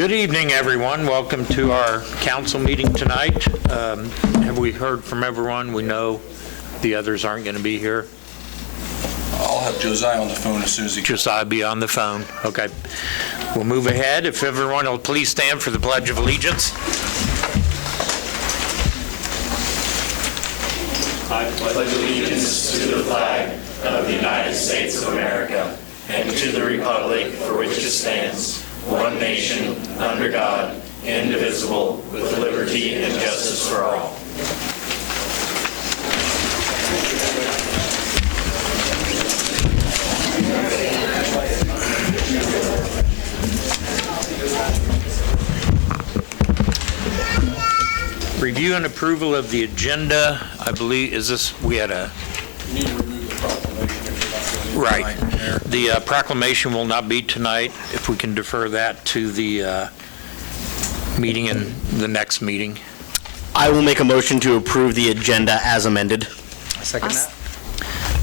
Good evening, everyone. Welcome to our council meeting tonight. Have we heard from everyone? We know the others aren't going to be here. I'll have Josiah on the phone as soon as he can. Josiah be on the phone. Okay. We'll move ahead. If everyone will please stand for the Pledge of Allegiance. I pledge allegiance to the flag of the United States of America and to the republic for which it stands, one nation, under God, indivisible, with liberty and justice for all. Review and approval of the agenda. I believe, is this, we had a... You need to remove the proclamation if you're not doing it Right. tonight, Mayor. The proclamation will not be tonight. If we can defer that to the meeting in the next meeting. I will make a motion to approve the agenda as amended. Second that.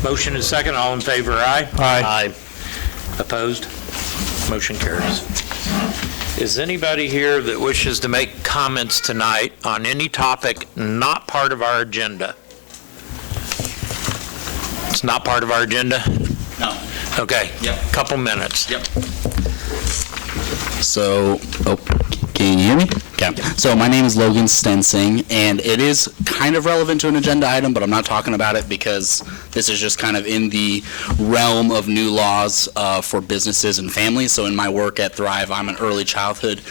Motion is second. All in favor, aye? Aye. Opposed? Motion carries. Is anybody here that wishes to make comments tonight on any topic not part of our agenda? It's not part of our agenda? No. Okay. Yep. Couple minutes. Yep. So, can you hear me? Okay. So my name is Logan Stensing, and it is kind of relevant to an agenda item, but I'm not talking about it because this is just kind of in the realm of new laws for businesses and families. So in my work at Thrive, I'm an early childhood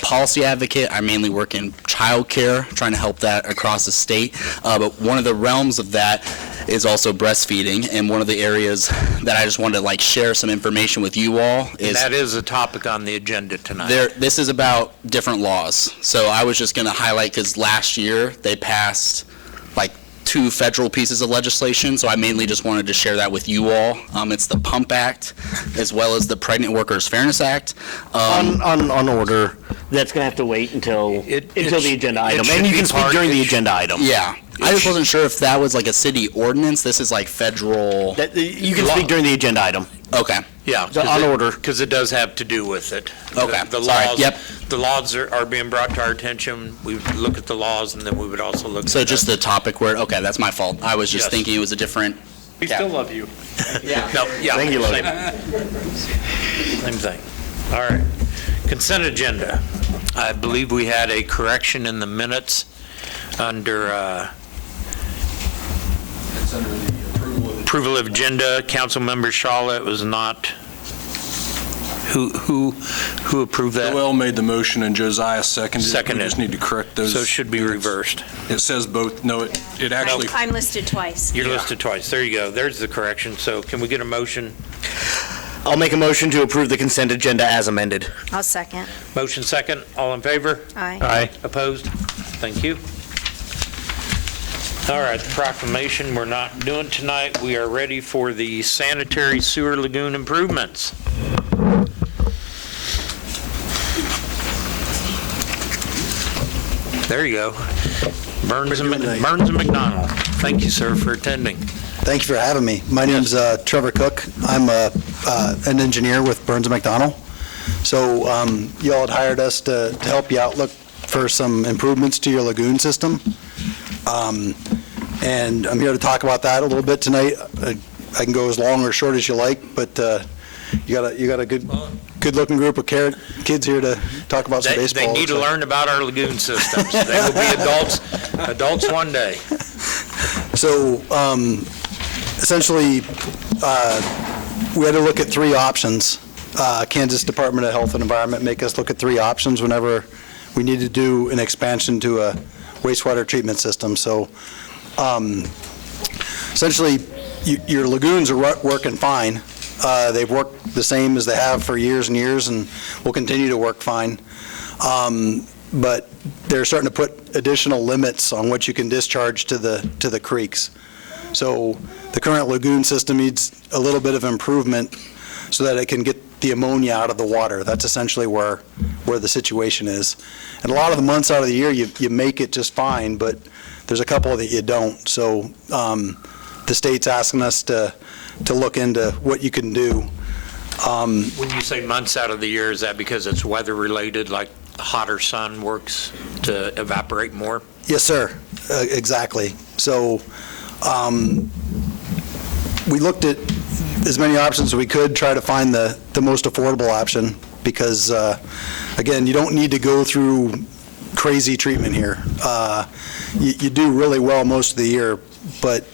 policy advocate. I mainly work in childcare, trying to help that across the state. But one of the realms of that is also breastfeeding, and one of the areas that I just wanted to share some information with you all is That is a topic on the agenda tonight. this is about different laws. So I was just going to highlight, because last year they passed 2 federal pieces of legislation, so I mainly just wanted to share that with you all. It's the Pump Act as well as the Pregnant Workers Fairness Act. On order, that's going to have to wait until the agenda item. And you can speak during the agenda item. Yeah. I just wasn't sure if that was a city ordinance. This is federal. You can speak during the agenda item. Okay. Yeah. On order. Because it does have to do with it. Okay. The Sorry. laws, Yep. The laws are being brought to our attention. We would look at the laws, and then we would also look at So just the topic where, okay, that's my fault. I was just Yes. thinking it was a different. We still love you. Yeah. No, yeah. Thank you, Logan. Same thing. All right. Consent agenda. I believe we had a correction in the minutes under It's under the approval of agenda. Councilmember Iola, it was not. Who approved that? Joel made the motion and Josiah seconded it. Seconded. We just need to correct those. So it should be reversed. It says both. No, it actually, I'm listed twice. You're Yeah. listed twice. There you go. There's the correction. So can we get a motion? I'll make a motion to approve the consent agenda as amended. I'll second. Motion second. All in favor? Aye. Aye. Opposed? Thank you. All right, the proclamation we're not doing tonight. We are ready for the sanitary sewer lagoon improvements. There you go. Burns and McDonald. Thank you, sir, for attending. Thank you for having me. My name's Trevor Cook. I'm an engineer with Burns & McDonnell. So you all had hired us to help you out, look for some improvements to your lagoon system. And I'm here to talk about that a little bit tonight. I can go as long or short as you like, but you got a good-looking group of kids here to talk about some baseball. They need to learn about our lagoon systems. They will be adults one day. So essentially, we had to look at 3 options. Kansas Department of Health and Environment make us look at 3 options whenever we need to do an expansion to a wastewater treatment system. So essentially, your lagoons are working fine. They've worked the same as they have for years and years, and will continue to work fine. But they're starting to put additional limits on what you can discharge to the creeks. So the current lagoon system needs a little bit of improvement so that it can get the ammonia out of the water. That's essentially where the situation is. And a lot of the months out of the year, you make it just fine, but there's a couple that you don't. So the state's asking us to look into what you can do. When you say months out of the year, is that because it's weather-related, like hotter sun works to evaporate more? Yes, sir, exactly. So we looked at as many options as we could, try to find the most affordable option, because, again, you don't need to go through crazy treatment here. You do really well most of the year, but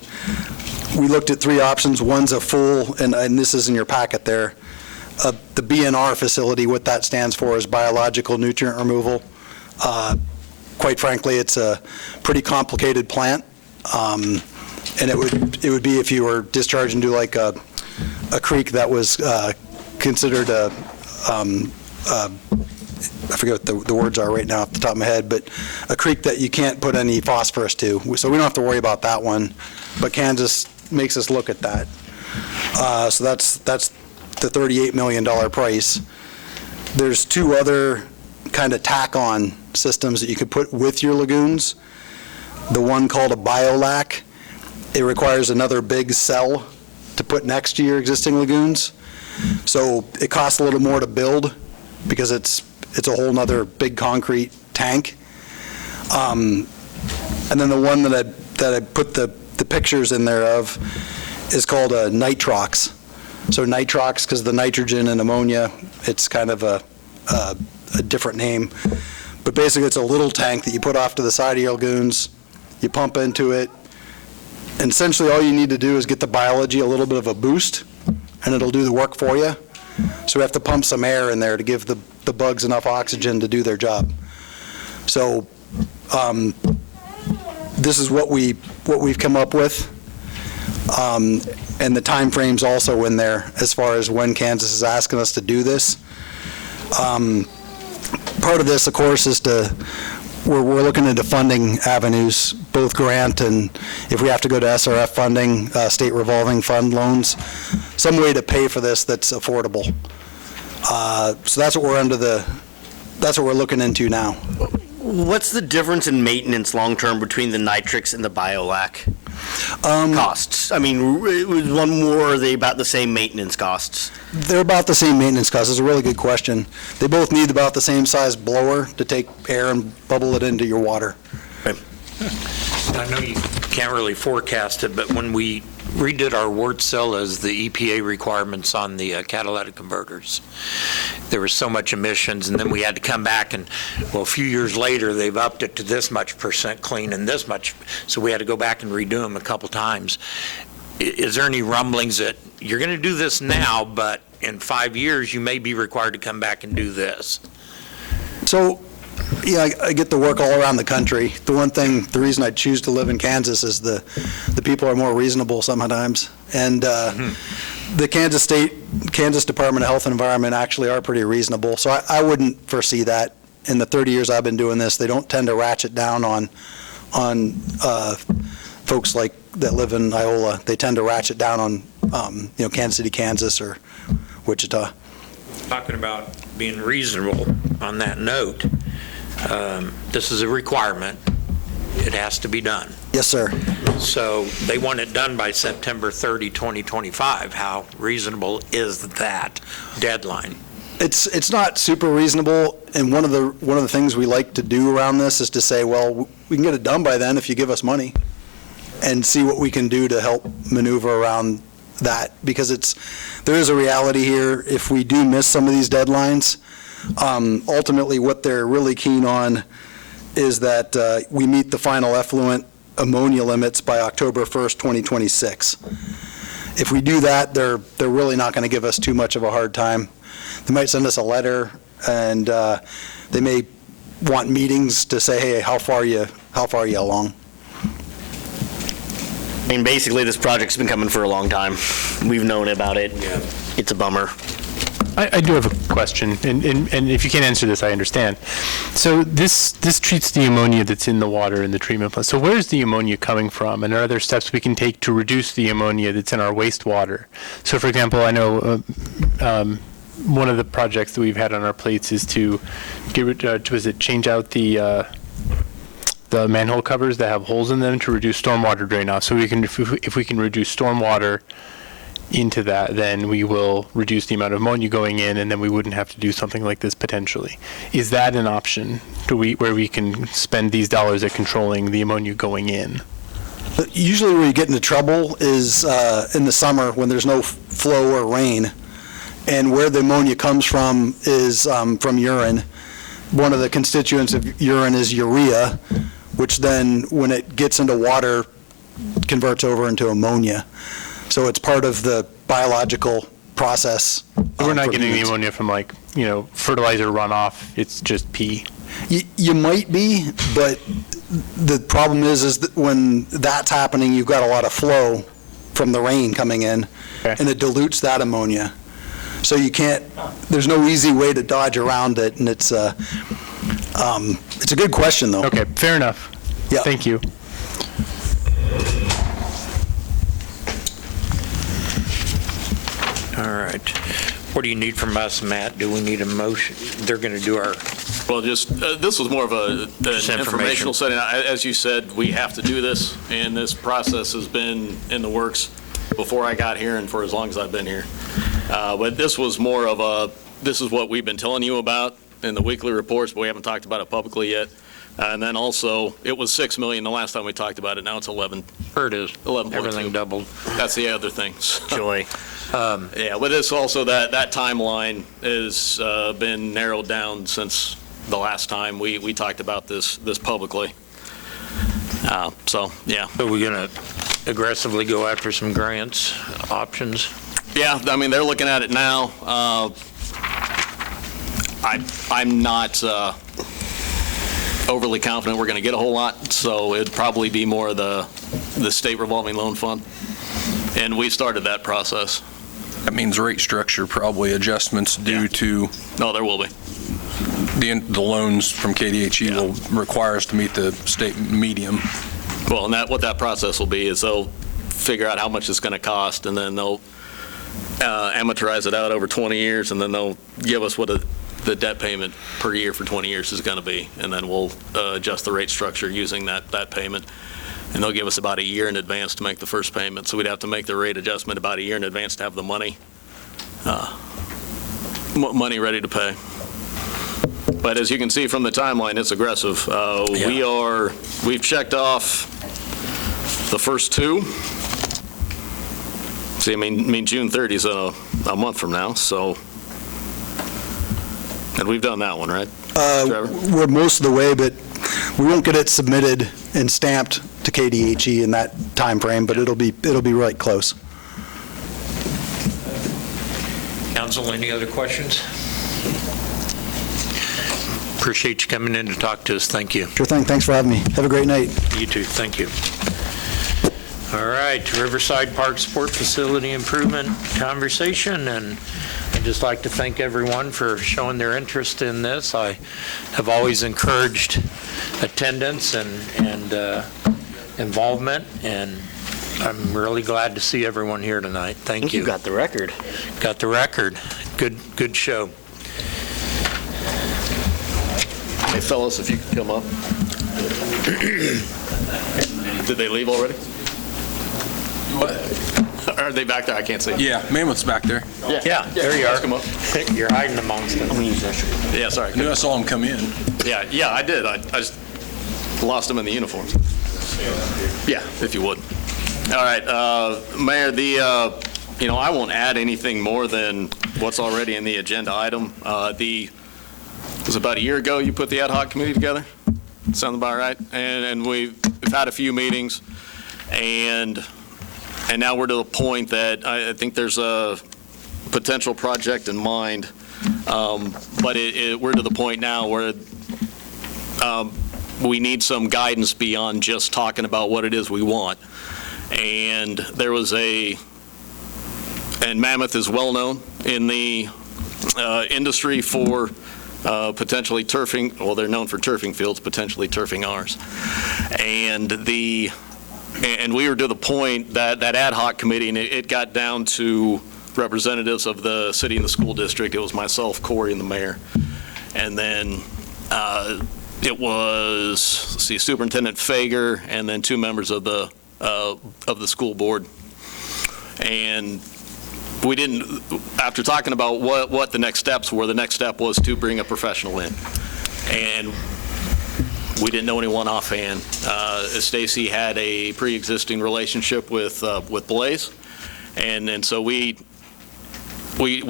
we looked at 3 options. One's a full, and this is in your packet there, the BNR facility. What that stands for is biological nutrient removal. Quite frankly, it's a pretty complicated plant, and it would be if you were discharging to like a creek that was considered I forget what the words are right now off the top of my head, but a creek that you can't put any phosphorus to. So we don't have to worry about that one, but Kansas makes us look at that. So that's the $38 million price. There's 2 other kind of tack-on systems that you could put with your lagoons. The one called a biolac, it requires another big cell to put next to your existing lagoons. So it costs a little more to build because it's a whole nother big concrete tank. And then the one that I put the pictures in there of is called a nitrox. So nitrox, because the nitrogen and ammonia, it's kind of a different name. But basically, it's a little tank that you put off to the side of your lagoons, you pump into it, and essentially all you need to do is get the biology a little bit of a boost, and it'll do the work for you. So we have to pump some air in there to give the bugs enough oxygen to do their job. So this is what we've come up with, and the time frame's also in there as far as when Kansas is asking us to do this. Part of this, of course, is we're looking into funding avenues, both grant and if we have to go to SRF funding, state revolving fund loans, some way to pay for this that's affordable. So that's what we're looking into now. What's the difference in maintenance long-term between the nitrix and the biolac costs? I mean, was one more, or are they about the same maintenance costs? They're about the same maintenance costs. It's a really good question. They both need about the same size blower to take air and bubble it into your water. Okay. I know you can't really forecast it, but when we redid our wort cell as the EPA requirements on the catalytic converters, there was so much emissions, and then we had to come back and, well, a few years later, they've upped it to this much % clean and this much, so we had to go back and redo them a couple times. Is there any rumblings that you're going to do this now, but in 5 years, you may be required to come back and do this? So, yeah, I get to work all around the country. The reason I choose to live in Kansas is the people are more reasonable sometimes. And the Kansas Department of Health and Environment actually are pretty reasonable. So I wouldn't foresee that. In the 30 years I've been doing this, they don't tend to ratchet down on folks like that live in Iola. They tend to ratchet down on Kansas City, Kansas, or Wichita. Talking about being reasonable on that note, this is a requirement. It has to be done. Yes, sir. So they want it done by September 30, 2025. How reasonable is that deadline? It's not super reasonable, and one of the things we like to do around this is to say, well, we can get it done by then if you give us money, and see what we can do to help maneuver around that, because there is a reality here. If we do miss some of these deadlines, ultimately what they're really keen on is that we meet the final effluent ammonia limits by October 1st, 2026. If we do that, they're really not going to give us too much of a hard time. They might send us a letter, and they may want meetings to say, hey, how far are you along? I mean, basically, this project's been coming for a long time. We've known about it. Yeah. It's a bummer. I do have a question, and if you can't answer this, I understand. So this treats the ammonia that's in the water in the treatment plant. So where's the ammonia coming from, and are there steps we can take to reduce the ammonia that's in our wastewater? So, for example, I know one of the projects that we've had on our plates is to change out the manhole covers that have holes in them to reduce stormwater drain off. So we can, if we can reduce stormwater into that, then we will reduce the amount of ammonia going in, and then we wouldn't have to do something like this potentially. Is that an option? Where we can spend these dollars at controlling the ammonia going in? Usually where you get into trouble is in the summer when there's no flow or rain, and where the ammonia comes from is from urine. One of the constituents of urine is urea, which then, when it gets into water, converts over into ammonia. So it's part of the biological process. We're not for getting the humans. ammonia from fertilizer runoff, it's just pee. You might be, but the problem is that when that's happening, you've got a lot of flow from the rain coming in, Okay. and it dilutes that ammonia. So you can't, there's no easy way to dodge around it, and it's a good question, though. Okay, fair enough. Yeah. Thank you. All right. What do you need from us, Matt? Do we need a motion? They're going to do our, Well, just, this was more of an Just information. informational setting. As you said, we have to do this, and this process has been in the works before I got here and for as long as I've been here. But this was more of this is what we've been telling you about in the weekly reports, but we haven't talked about it publicly yet. And then also, it was 6 million the last time we talked about it. Now it's 11. there it is. 11.2. Everything doubled. That's the other thing. So, Joy. yeah, but it's also that timeline has been narrowed down since the last time we talked about this publicly. So, yeah. So we're going to aggressively go after some grants, options? Yeah, I mean, they're looking at it now. I'm not overly confident we're going to get a whole lot, so it'd probably be more of the state revolving loan fund. And we started that process. That means rate structure, probably adjustments due Yeah. to No, there will be. the loans from KDHE will require us to meet the state medium. Well, and what that process will be is they'll figure out how much it's going to cost, and then they'll amortize it out over 20 years, and then they'll give us what the debt payment per year for 20 years is going to be, and then we'll adjust the rate structure using that payment. And they'll give us about a year in advance to make the first payment, so we'd have to make the rate adjustment about a year in advance to have the money ready to pay. But as you can see from the timeline, it's aggressive. We've checked off the first two. See, I mean June 30 is a month from now, so, and we've done that one, right? Trevor? We're most of the way, but we won't get it submitted and stamped to KDHE in that time frame, but it'll be right close. Council, any other questions? Appreciate you coming in to talk to us. Thank you. Sure thing. Thanks for having me. Have a great night. You too. Thank you. All right, Riverside Park Sport Facility Improvement conversation, and I'd just like to thank everyone for showing their interest in this. I have always encouraged attendance and involvement, and I'm really glad to see everyone here tonight. I Thank think you. you got the record. Got the record. Good show. Hey, fellas, if you could come up. Did they leave already? What? Are they back there? I can't see. Yeah, Mammoth's back there. Yeah, there you are. Ask them up. You're hiding amongst them. Yeah, sorry. I knew I saw him come in. Yeah, I did. I just lost them in the uniforms. Yeah, if you would. All right, Mayor, I won't add anything more than what's already in the agenda item. It was about a year ago you put the ad hoc committee together? Sound about right? And we've had a few meetings, and now we're to the point that I think there's a potential project in mind, but we're to the point now where we need some guidance beyond just talking about what it is we want. And there was and Mammoth is well-known in the industry for potentially turfing, well, they're known for turfing fields, potentially turfing ours. And we were to the point that ad hoc committee, and it got down to representatives of the city and the school district. It was myself, Corey, and the mayor. And then it was, Superintendent Fager, and then two members of the school board. And we didn't, after talking about what the next steps were, the next step was to bring a professional in. And we didn't know anyone offhand. Stacy had a pre-existing relationship with Blaze, and so we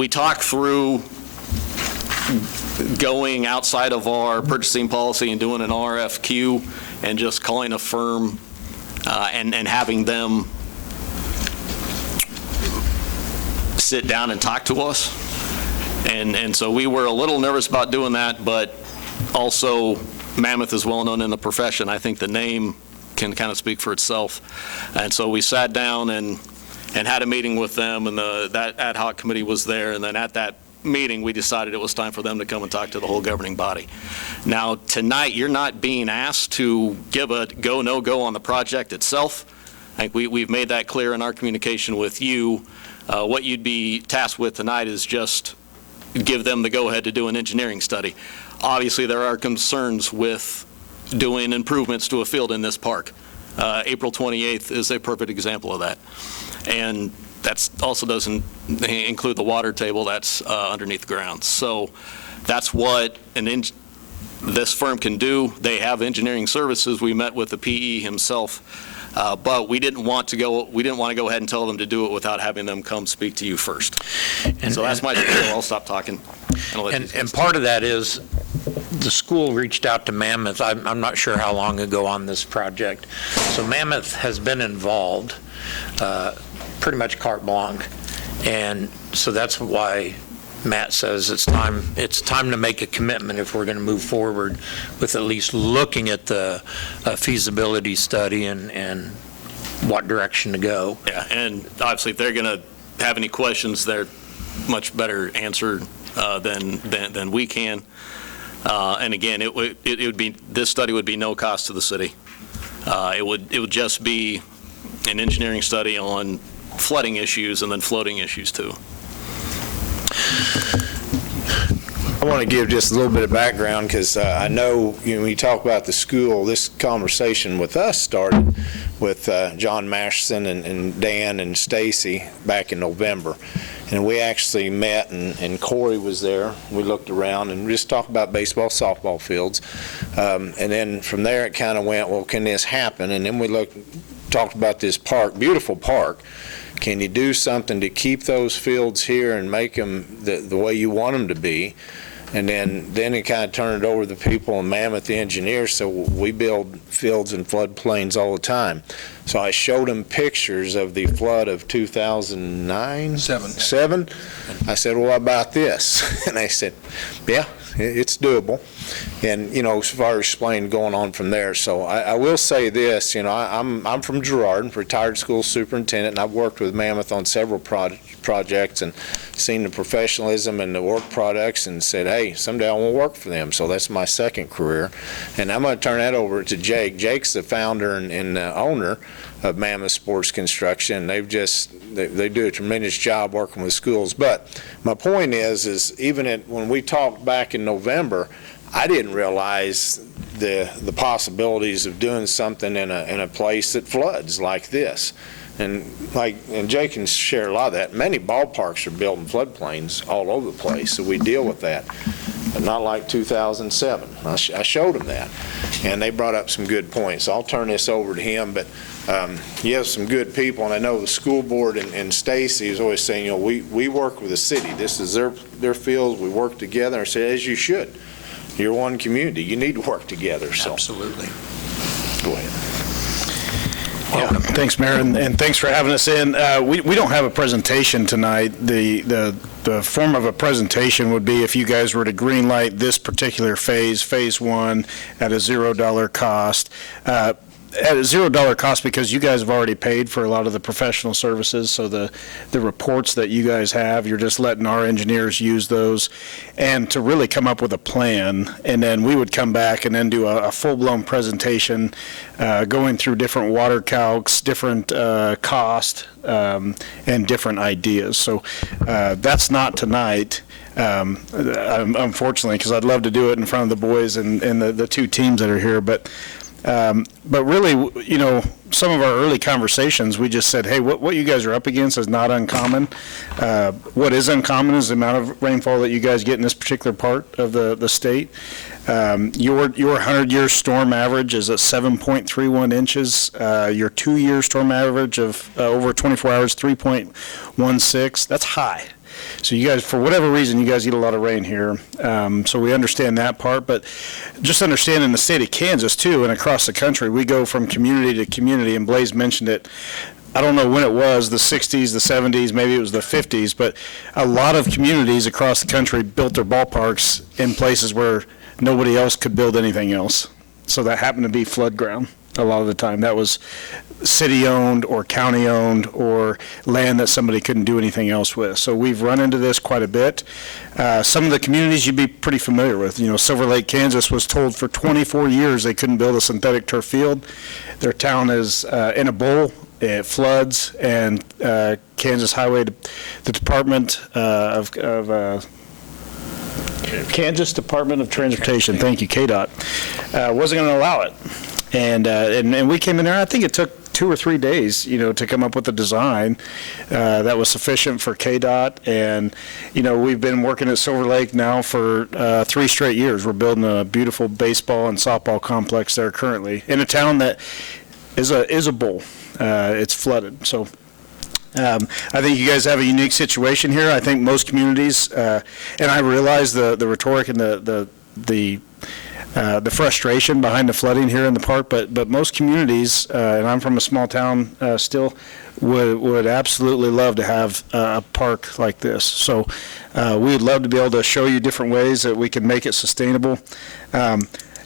talked through going outside of our purchasing policy and doing an RFQ and just calling a firm and having them sit down and talk to us. And so we were a little nervous about doing that, but also Mammoth is well known in the profession. I think the name can kind of speak for itself. And so we sat down and had a meeting with them, and that ad hoc committee was there. And then at that meeting, we decided it was time for them to come and talk to the whole governing body. Now, tonight, you're not being asked to give a go, no-go on the project itself. I think we've made that clear in our communication with you. What you'd be tasked with tonight is just give them the go-ahead to do an engineering study. Obviously, there are concerns with doing improvements to a field in this park. April 28th is a perfect example of that. And that also doesn't include the water table that's underneath the ground. So that's what this firm can do. They have engineering services. We met with the PE himself. But we didn't want to go ahead and tell them to do it without having them come speak to you first. So that's my deal. I'll stop talking. And part of that is the school reached out to Mammoth, I'm not sure how long ago on this project. So Mammoth has been involved, pretty much carte blanche. And so that's why Matt says it's time to make a commitment if we're going to move forward with at least looking at the feasibility study and what direction to go. Yeah, and obviously if they're going to have any questions, they're much better answered than we can. And again, it would be, this study would be no cost to the city. It would just be an engineering study on flooding issues and then floating issues too. I want to give just a little bit of background because I know when you talk about the school, this conversation with us started with John Masterson and Dan and Stacy back in November. And we actually met, and Corey was there. We looked around and just talked about baseball, softball fields. And then from there it kind of went, well, can this happen? And then we talked about this park, beautiful park. Can you do something to keep those fields here and make them the way you want them to be? And then it kind of turned it over to the people in Mammoth, the engineers, so we build fields and floodplains all the time. So I showed them pictures of the flood of 2009? Seven. I said, well, what about this? And they said, yeah, it's doable. And, as far as explaining going on from there. So I will say this, I'm from Girard, retired school superintendent, and I've worked with Mammoth on several projects and seen the professionalism and the work products and said, hey, someday I want to work for them. So that's my second career. And I'm going to turn that over to Jake. Jake's the founder and owner of Mammoth Sports Construction. They do a tremendous job working with schools. But my point is even when we talked back in November, I didn't realize the possibilities of doing something in a place that floods like this. And Jake can share a lot of that. Many ballparks are building floodplains all over the place, so we deal with that. But not like 2007. I showed them that, and they brought up some good points. I'll turn this over to him, but you have some good people, and I know the school board and Stacy is always saying, we work with the city. This is their field. We work together. I say, as you should. You're one community. You need to work together. So. Absolutely. Go ahead. Yeah, thanks, Mayor, and thanks for having us in. We don't have a presentation tonight. The form of a presentation would be if you guys were to green light this particular phase 1 at a $0 cost. At a $0 cost because you guys have already paid for a lot of the professional services, so the reports that you guys have, you're just letting our engineers use those, and to really come up with a plan, and then we would come back and then do a full-blown presentation going through different water calcs, different cost, and different ideas. So that's not tonight. Unfortunately, because I'd love to do it in front of the boys and the two teams that are here, but But really, some of our early conversations, we just said, hey, what you guys are up against is not uncommon. What is uncommon is the amount of rainfall that you guys get in this particular part of the state. Your 100-year storm average is at 7.31 inches. Your 2-year storm average of over 24 hours, 3.16. That's high. So you guys, for whatever reason, you guys get a lot of rain here. So we understand that part, but just understand in the state of Kansas too, and across the country, we go from community to community, and Blaze mentioned it. I don't know when it was, the 60s, the 70s, maybe it was the 50s, but a lot of communities across the country built their ballparks in places where nobody else could build anything else. So that happened to be flood ground a lot of the time. That was city-owned or county-owned or land that somebody couldn't do anything else with. So we've run into this quite a bit. Some of the communities you'd be pretty familiar with. Silver Lake, Kansas was told for 24 years they couldn't build a synthetic turf field. Their town is in a bowl. It floods, and Kansas Highway, the Department of Kansas Department of Transportation, thank you, KDOT, wasn't going to allow it. And we came in there, I think it took 2 or 3 days, to come up with a design that was sufficient for KDOT. And, we've been working at Silver Lake now for 3 straight years. We're building a beautiful baseball and softball complex there currently in a town that is a bowl. It's flooded. So I think you guys have a unique situation here. I think most communities, and I realize the rhetoric and the frustration behind the flooding here in the park, but most communities, and I'm from a small town still, would absolutely love to have a park like this. So we'd love to be able to show you different ways that we can make it sustainable.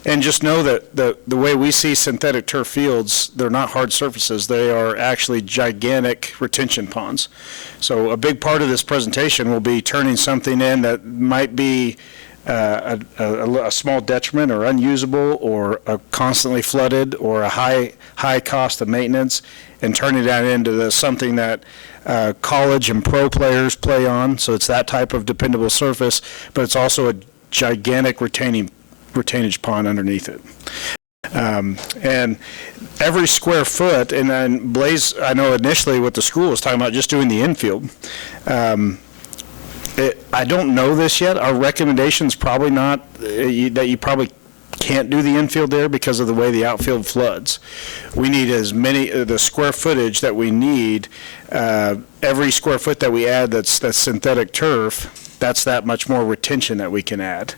And just know that the way we see synthetic turf fields, they're not hard surfaces. They are actually gigantic retention ponds. So a big part of this presentation will be turning something in that might be a small detriment or unusable or constantly flooded or a high cost of maintenance, and turning that into something that college and pro players play on. So it's that type of dependable surface, but it's also a gigantic retainage pond underneath it. And every square foot, and then Blaze, I know initially what the school was talking about, just doing the infield. I don't know this yet. Our recommendation's probably not that you probably can't do the infield there because of the way the outfield floods. We need as many, the square footage that we need, every square foot that we add that's synthetic turf, that's that much more retention that we can add.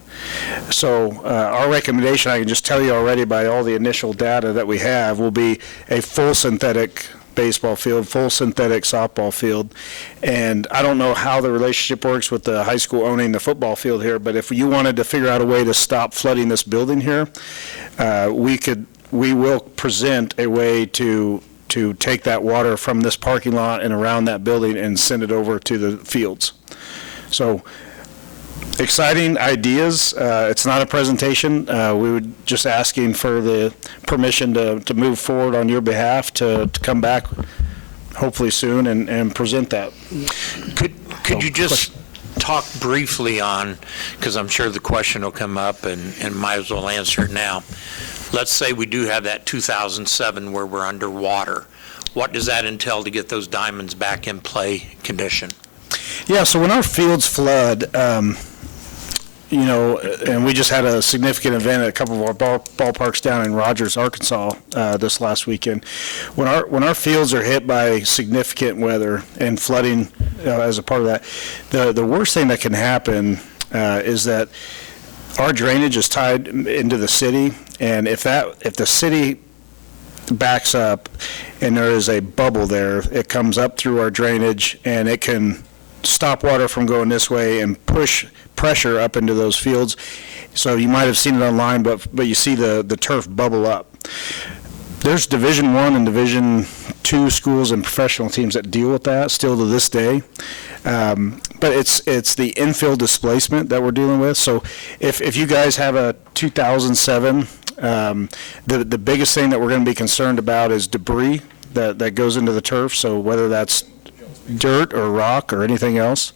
So our recommendation, I can just tell you already by all the initial data that we have, will be a full synthetic baseball field, full synthetic softball field. And I don't know how the relationship works with the high school owning the football field here, but if you wanted to figure out a way to stop flooding this building here, we will present a way to take that water from this parking lot and around that building and send it over to the fields. So exciting ideas. It's not a presentation. We were just asking for the permission to move forward on your behalf to come back hopefully soon and present that. Could you just talk briefly on, because I'm sure the question will come up and might as well answer it now. Let's say we do have that 2007 where we're underwater. What does that entail to get those diamonds back in play condition? Yeah, so when our fields flood, and we just had a significant event at a couple of our ballparks down in Rogers, Arkansas, this last weekend. When our fields are hit by significant weather and flooding as a part of that, the worst thing that can happen is that our drainage is tied into the city, and if the city backs up and there is a bubble there, it comes up through our drainage and it can stop water from going this way and push pressure up into those fields. So you might have seen it online, but you see the turf bubble up. There's Division I and Division II schools and professional teams that deal with that still to this day. But it's the infill displacement that we're dealing with. So if you guys have a 2007, the biggest thing that we're going to be concerned about is debris that goes into the turf. So whether that's dirt or rock or anything else,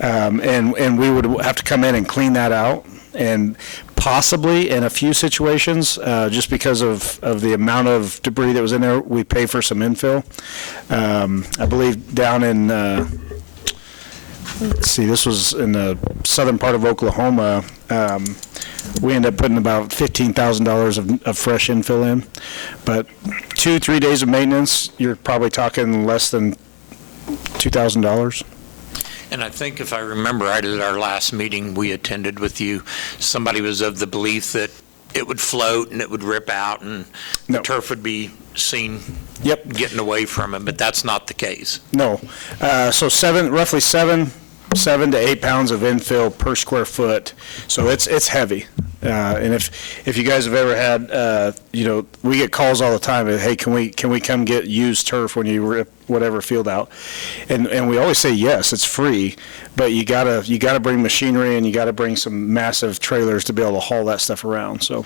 and we would have to come in and clean that out. And possibly in a few situations, just because of the amount of debris that was in there, we pay for some infill. I believe down in, let's see, this was in the southern part of Oklahoma, we ended up putting about $15,000 of fresh infill in. But 2-3 days of maintenance, you're probably talking less than $2,000. And I think if I remember right, at our last meeting we attended with you, somebody was of the belief that it would float and it would rip out and the turf would be seen getting away from it, but that's not the case. No. So roughly 7 to 8 pounds of infill per square foot. So it's heavy. And if you guys have ever had, we get calls all the time, hey, can we come get used turf when you rip whatever field out? And we always say yes, it's free, but you gotta bring machinery and you gotta bring some massive trailers to be able to haul that stuff around. So.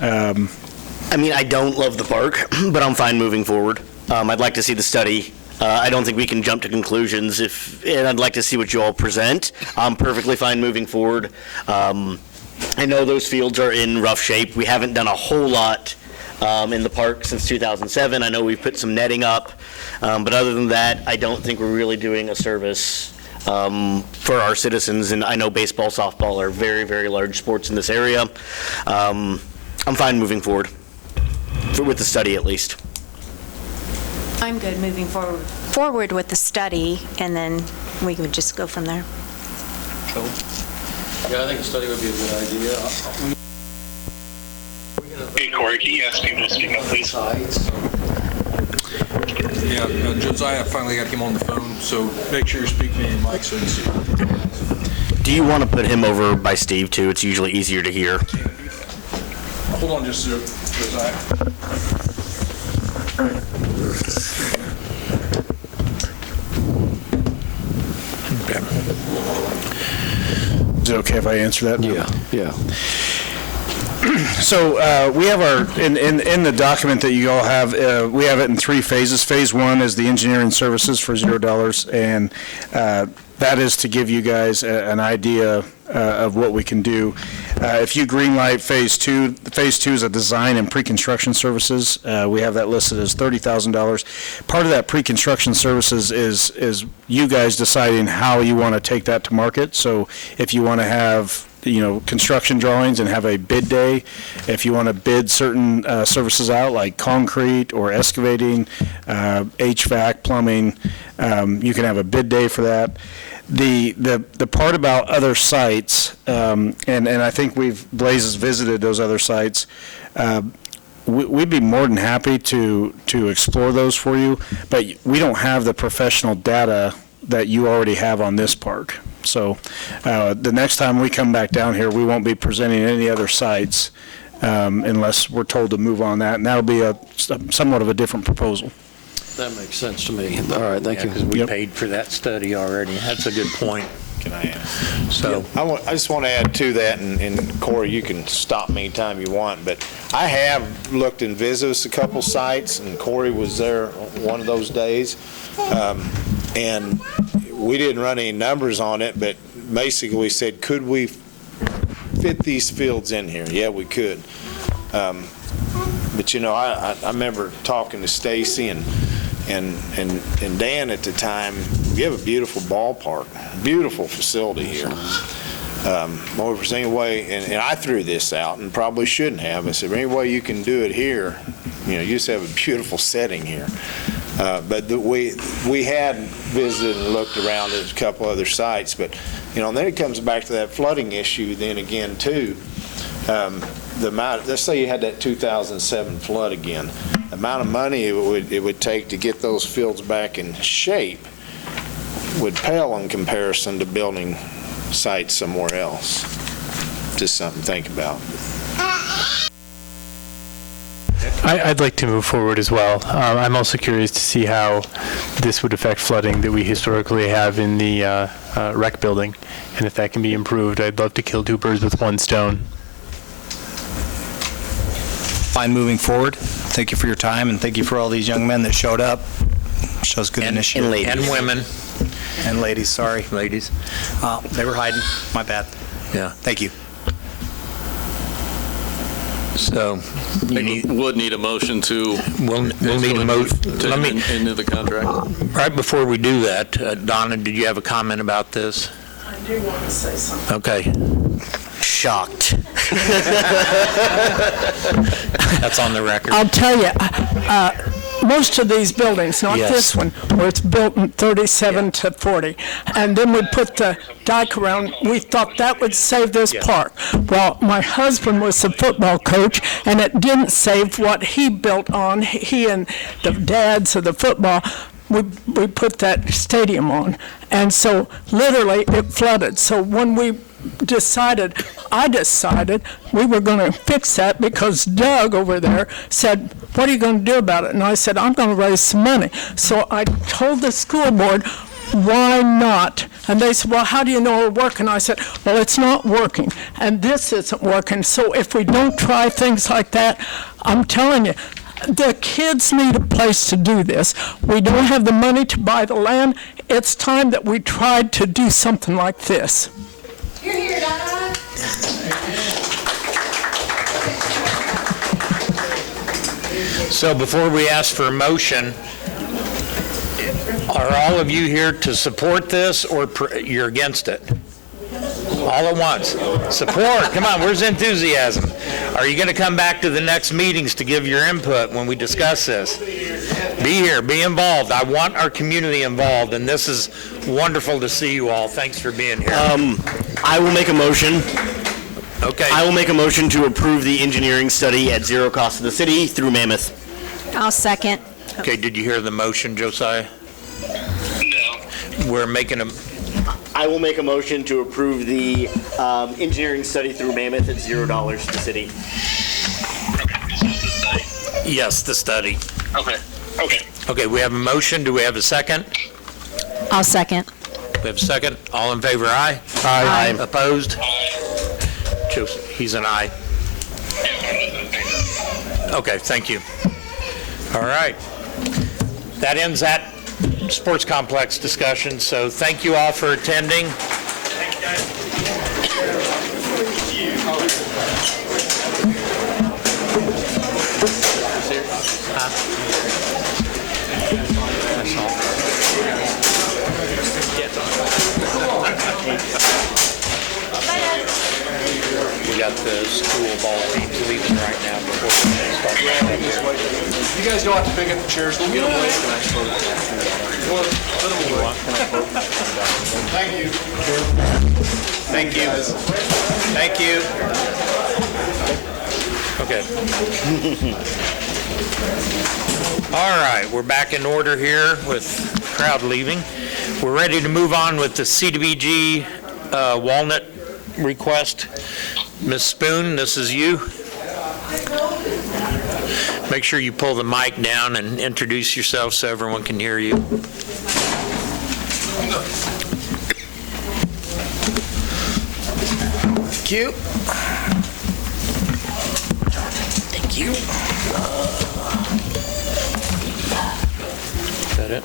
I mean, I don't love the park, but I'm fine moving forward. I'd like to see the study. I don't think we can jump to conclusions and I'd like to see what you all present. I'm perfectly fine moving forward. I know those fields are in rough shape. We haven't done a whole lot in the park since 2007. I know we've put some netting up, but other than that, I don't think we're really doing a service for our citizens. And I know baseball, softball are very, very large sports in this area. I'm fine moving forward, with the study at least. I'm good moving forward with the study, and then we would just go from there. Yeah, I think a study would be a good idea. Hey, Corey, can you ask people to speak up, please? Yeah, Josiah finally got him on the phone, so make sure you're speaking in the mic so you can see. Do you want to put him over by Steve, too? It's usually easier to hear. Hold on just a second, Josiah. Is it okay if I answer that? Yeah. So we have in the document that you all have, we have it in 3 phases. Phase 1 is the engineering services for $0, and that is to give you guys an idea of what we can do. If you greenlight phase 2 is a design and pre-construction services. We have that listed as $30,000. Part of that pre-construction services is you guys deciding how you want to take that to market. So if you want to have construction drawings and have a bid day, if you want to bid certain services out like concrete or excavating, HVAC, plumbing, you can have a bid day for that. The part about other sites, and I think Blaze has visited those other sites, we'd be more than happy to explore those for you, but we don't have the professional data that you already have on this park. So the next time we come back down here, we won't be presenting any other sites unless we're told to move on that, and that'll be somewhat of a different proposal. That makes sense to me. All right, thank you. Because we paid for that study already. That's a good point. Can I ask? So I just want to add to that, and Corey, you can stop me anytime you want, but I have looked and visited a couple sites, and Corey was there one of those days, and we didn't run any numbers on it, but basically we said, could we fit these fields in here? Yeah, we could. But I remember talking to Stacy and Dan at the time. We have a beautiful ballpark, beautiful facility here. If there's any way, and I threw this out and probably shouldn't have. I said, any way you can do it here, you just have a beautiful setting here. But we had visited and looked around at a couple other sites, but and then it comes back to that flooding issue then again too. The amount, let's say you had that 2007 flood again, the amount of money it would take to get those fields back in shape would pale in comparison to building sites somewhere else. Just something to think about. I'd like to move forward as well. I'm also curious to see how this would affect flooding that we historically have in the rec building, and if that can be improved. I'd love to kill 2 birds with 1 stone. Fine moving forward. Thank you for your time, and thank you for all these young men that showed up. Shows good initiative. And women. And ladies, sorry. Ladies. They were hiding. My bad. Yeah. Thank you. So, Would need a motion to. we'll need a motion. Let me, Into the contract. right before we do that, Donna, did you have a comment about this? I do want to say something. Okay. Shocked. That's on the record. I'll tell you, most of these buildings, not Yes. this one, where it's built in 37 to 40, and then we put the dike around, we thought that would save this park. Well, my husband was a football coach, and it didn't save what he built on. He and the dads of the football, we put that stadium on. And so literally it flooded. So when I decided we were going to fix that because Doug over there said, what are you going to do about it? And I said, I'm going to raise some money. So I told the school board, why not? And they said, well, how do you know it'll work? And I said, well, it's not working, and this isn't working. So if we don't try things like that, I'm telling you, the kids need a place to do this. We don't have the money to buy the land. It's time that we tried to do something like this. You're here, Donna. So before we ask for a motion, are all of you here to support this, or you're against it? All at once. Support, come on, where's the enthusiasm? Are you going to come back to the next meetings to give your input when we discuss this? Be here, be involved. I want our community involved, and this is wonderful to see you all. Thanks for being here. I will make a motion. Okay. I will make a motion to approve the engineering study at zero cost to the city through Mammoth. I'll second. Okay, did you hear the motion, Josiah? No. We're making a, I will make a motion to approve the engineering study through Mammoth at $0 to the city. Okay, this is the study. yes, the study. Okay, okay. Okay, we have a motion. Do we have a second? I'll second. We have a second. All in favor, aye? Aye. Opposed? He's an aye. Okay, thank you. All right. That ends that sports complex discussion, so thank you all for attending. We got the school ball teams leaving right now before we start. You guys don't have to pick up the chairs, we'll get them later. Thank you. Thank you. Thank you. Okay. All right, we're back in order here with crowd leaving. We're ready to move on with the CDBG Walnut request. Ms. Spoon, this is you. Make sure you pull the mic down and introduce yourself so everyone can hear you. Thank you. Thank you. Is that it?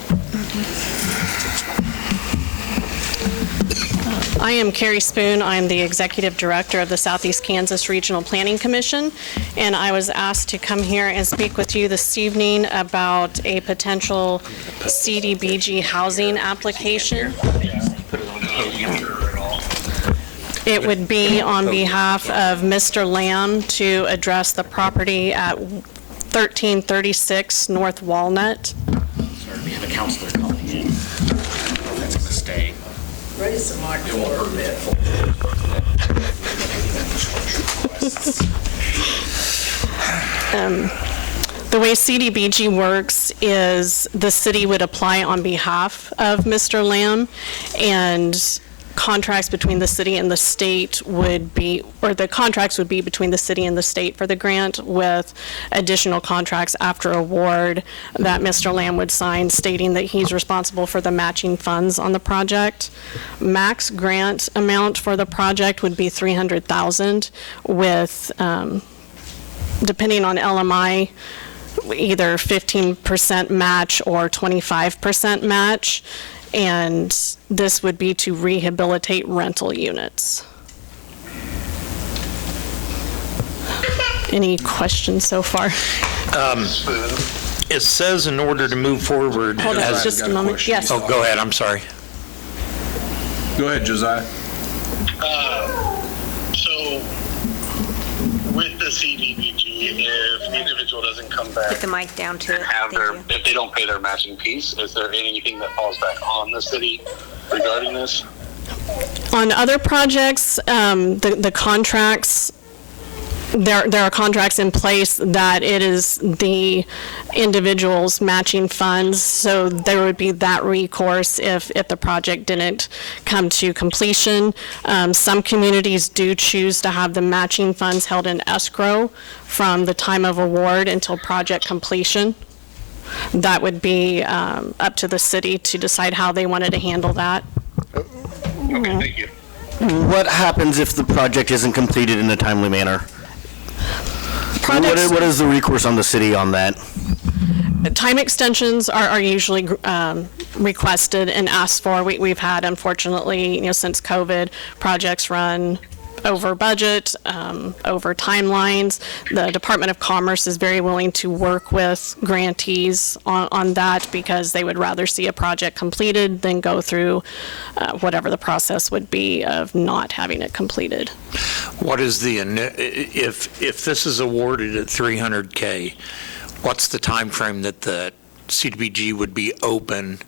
I am Carrie Spoon. I'm the Executive Director of the Southeast Kansas Regional Planning Commission, and I was asked to come here and speak with you this evening about a potential CDBG housing application. It would be on behalf of Mr. Lamb to address the property at 1336 North Walnut. Sorry, we have a counselor calling in. That's a mistake. Raise the microphone a bit. The way CDBG works is the city would apply on behalf of Mr. Lamb, and contracts between the city and the state would be, or the contracts would be between the city and the state for the grant, with additional contracts after award that Mr. Lamb would sign stating that he's responsible for the matching funds on the project. Max grant amount for the project would be $300,000 with, depending on LMI, either 15% match or 25% match, and this would be to rehabilitate rental units. Any questions so far? It says in order to move forward. Hold on as- just a moment. Yes. Oh, go ahead, I'm sorry. Go ahead, Josiah. So with the CDBG, if the individual doesn't come back Put the mic down to it. and have Thank their, you. if they don't pay their matching piece, is there anything that falls back on the city regarding this? On other projects, the contracts, there are contracts in place that it is the individual's matching funds, so there would be that recourse if the project didn't come to completion. Some communities do choose to have the matching funds held in escrow from the time of award until project completion. That would be up to the city to decide how they wanted to handle that. Okay, thank you. What happens if the project isn't completed in a timely manner? Projects- What is the recourse on the city on that? Time extensions are usually requested and asked for. We've had, unfortunately, since COVID, projects run over budget, over timelines. The Department of Commerce is very willing to work with grantees on that because they would rather see a project completed than go through whatever the process would be of not having it completed. What is if this is awarded at 300K, what's the time frame that the CDBG would be open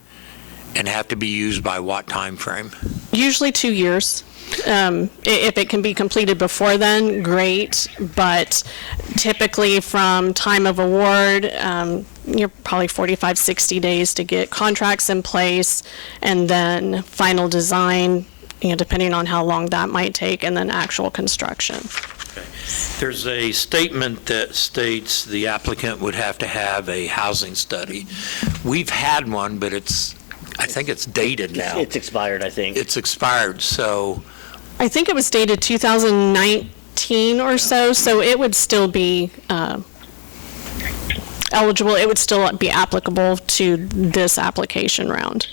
and have to be used by what time frame? Usually 2 years. If it can be completed before then, great, but typically from time of award, you're probably 45, 60 days to get contracts in place, and then final design, depending on how long that might take, and then actual construction. There's a statement that states the applicant would have to have a housing study. We've had one, but I think it's dated now. It's expired, I think. It's expired, so I think it was dated 2019 or so it would still be eligible, it would still be applicable to this application round.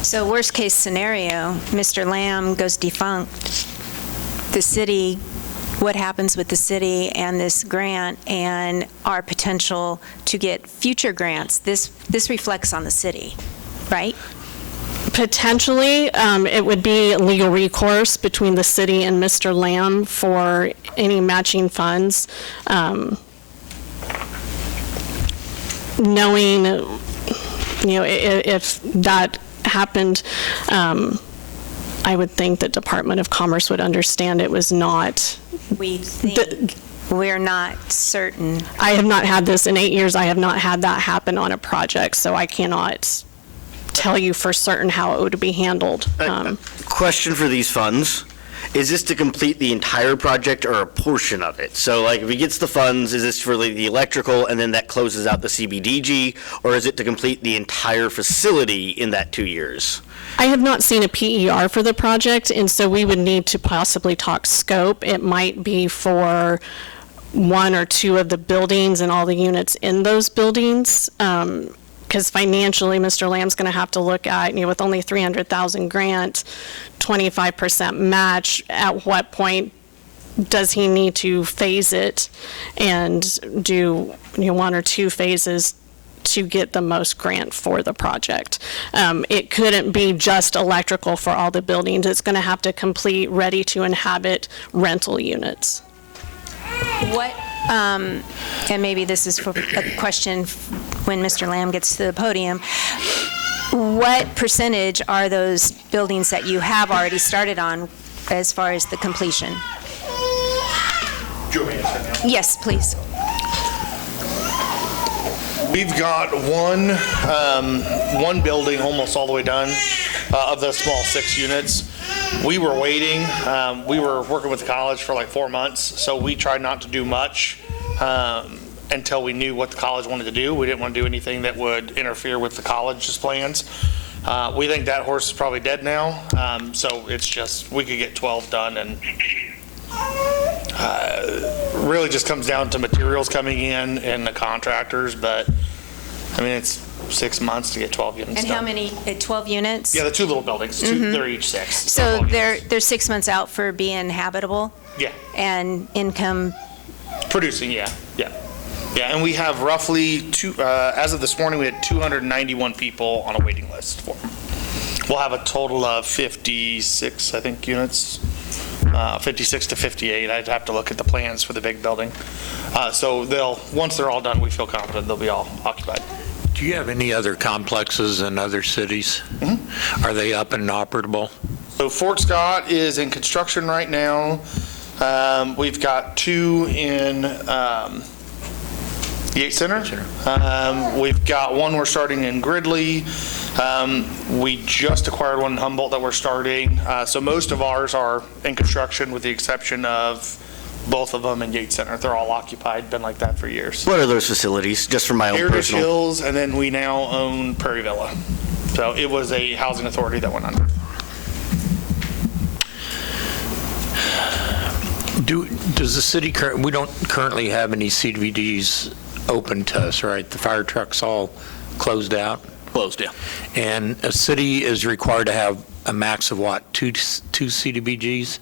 So worst case scenario, Mr. Lamb goes defunct. The city, what happens with the city and this grant and our potential to get future grants? This reflects on the city, right? Potentially, it would be legal recourse between the city and Mr. Lamb for any matching funds. Knowing, if that happened, I would think that Department of Commerce would understand it was not. We're not certain. I have not had this in 8 years. I have not had that happen on a project, so I cannot tell you for certain how it would be handled. Question for these funds. Is this to complete the entire project or a portion of it? So like if he gets the funds, is this for the electrical and then that closes out the CBDG? Or is it to complete the entire facility in that 2 years? I have not seen a PER for the project, and so we would need to possibly talk scope. It might be for 1 or 2 of the buildings and all the units in those buildings. Because financially, Mr. Lamb's going to have to look at, with only 300,000 grant, 25% match, at what point does he need to phase it and do 1 or 2 phases to get the most grant for the project. It couldn't be just electrical for all the buildings. It's going to have to complete ready to inhabit rental units. What, and maybe this is for a question when Mr. Lamb gets to the podium, what percentage are those buildings that you have already started on as far as the completion? Yes, please. We've got one building almost all the way done of the small 6 units. We were waiting. We were working with the college for like 4 months, so we tried not to do much until we knew what the college wanted to do. We didn't want to do anything that would interfere with the college's plans. We think that horse is probably dead now, so it's just we could get 12 done, and really just comes down to materials coming in and the contractors. But I mean, it's 6 months to get 12 units And done. how many, 12 units? Yeah, the two little buildings, they're each 6. So 12 they're, units. they're 6 months out for being habitable Yeah, and income, producing, yeah. Yeah, and we have roughly as of this morning, we had 291 people on a waiting list for them. We'll have a total of 56, I think, units, 56 to 58. I'd have to look at the plans for the big building. So once they're all done, we feel confident they'll be all occupied. Do you have any other complexes in other cities? Are they up and operable? So Fort Scott is in construction right now. We've got 2 in Yates Center. We've got 1 we're starting in Gridley. We just acquired 1 in Humboldt that we're starting. So most of ours are in construction with the exception of both of them in Yates Center. They're all occupied, been like that for years. What are those facilities, just for my own Heritage personal? Hills, and then we now own Prairie Villa. So it was a housing authority that went under. Does the city, we don't currently have any CDBGs open to us, right? The fire truck's all closed out? Closed, yeah. And a city is required to have a max of what, two CDBGs?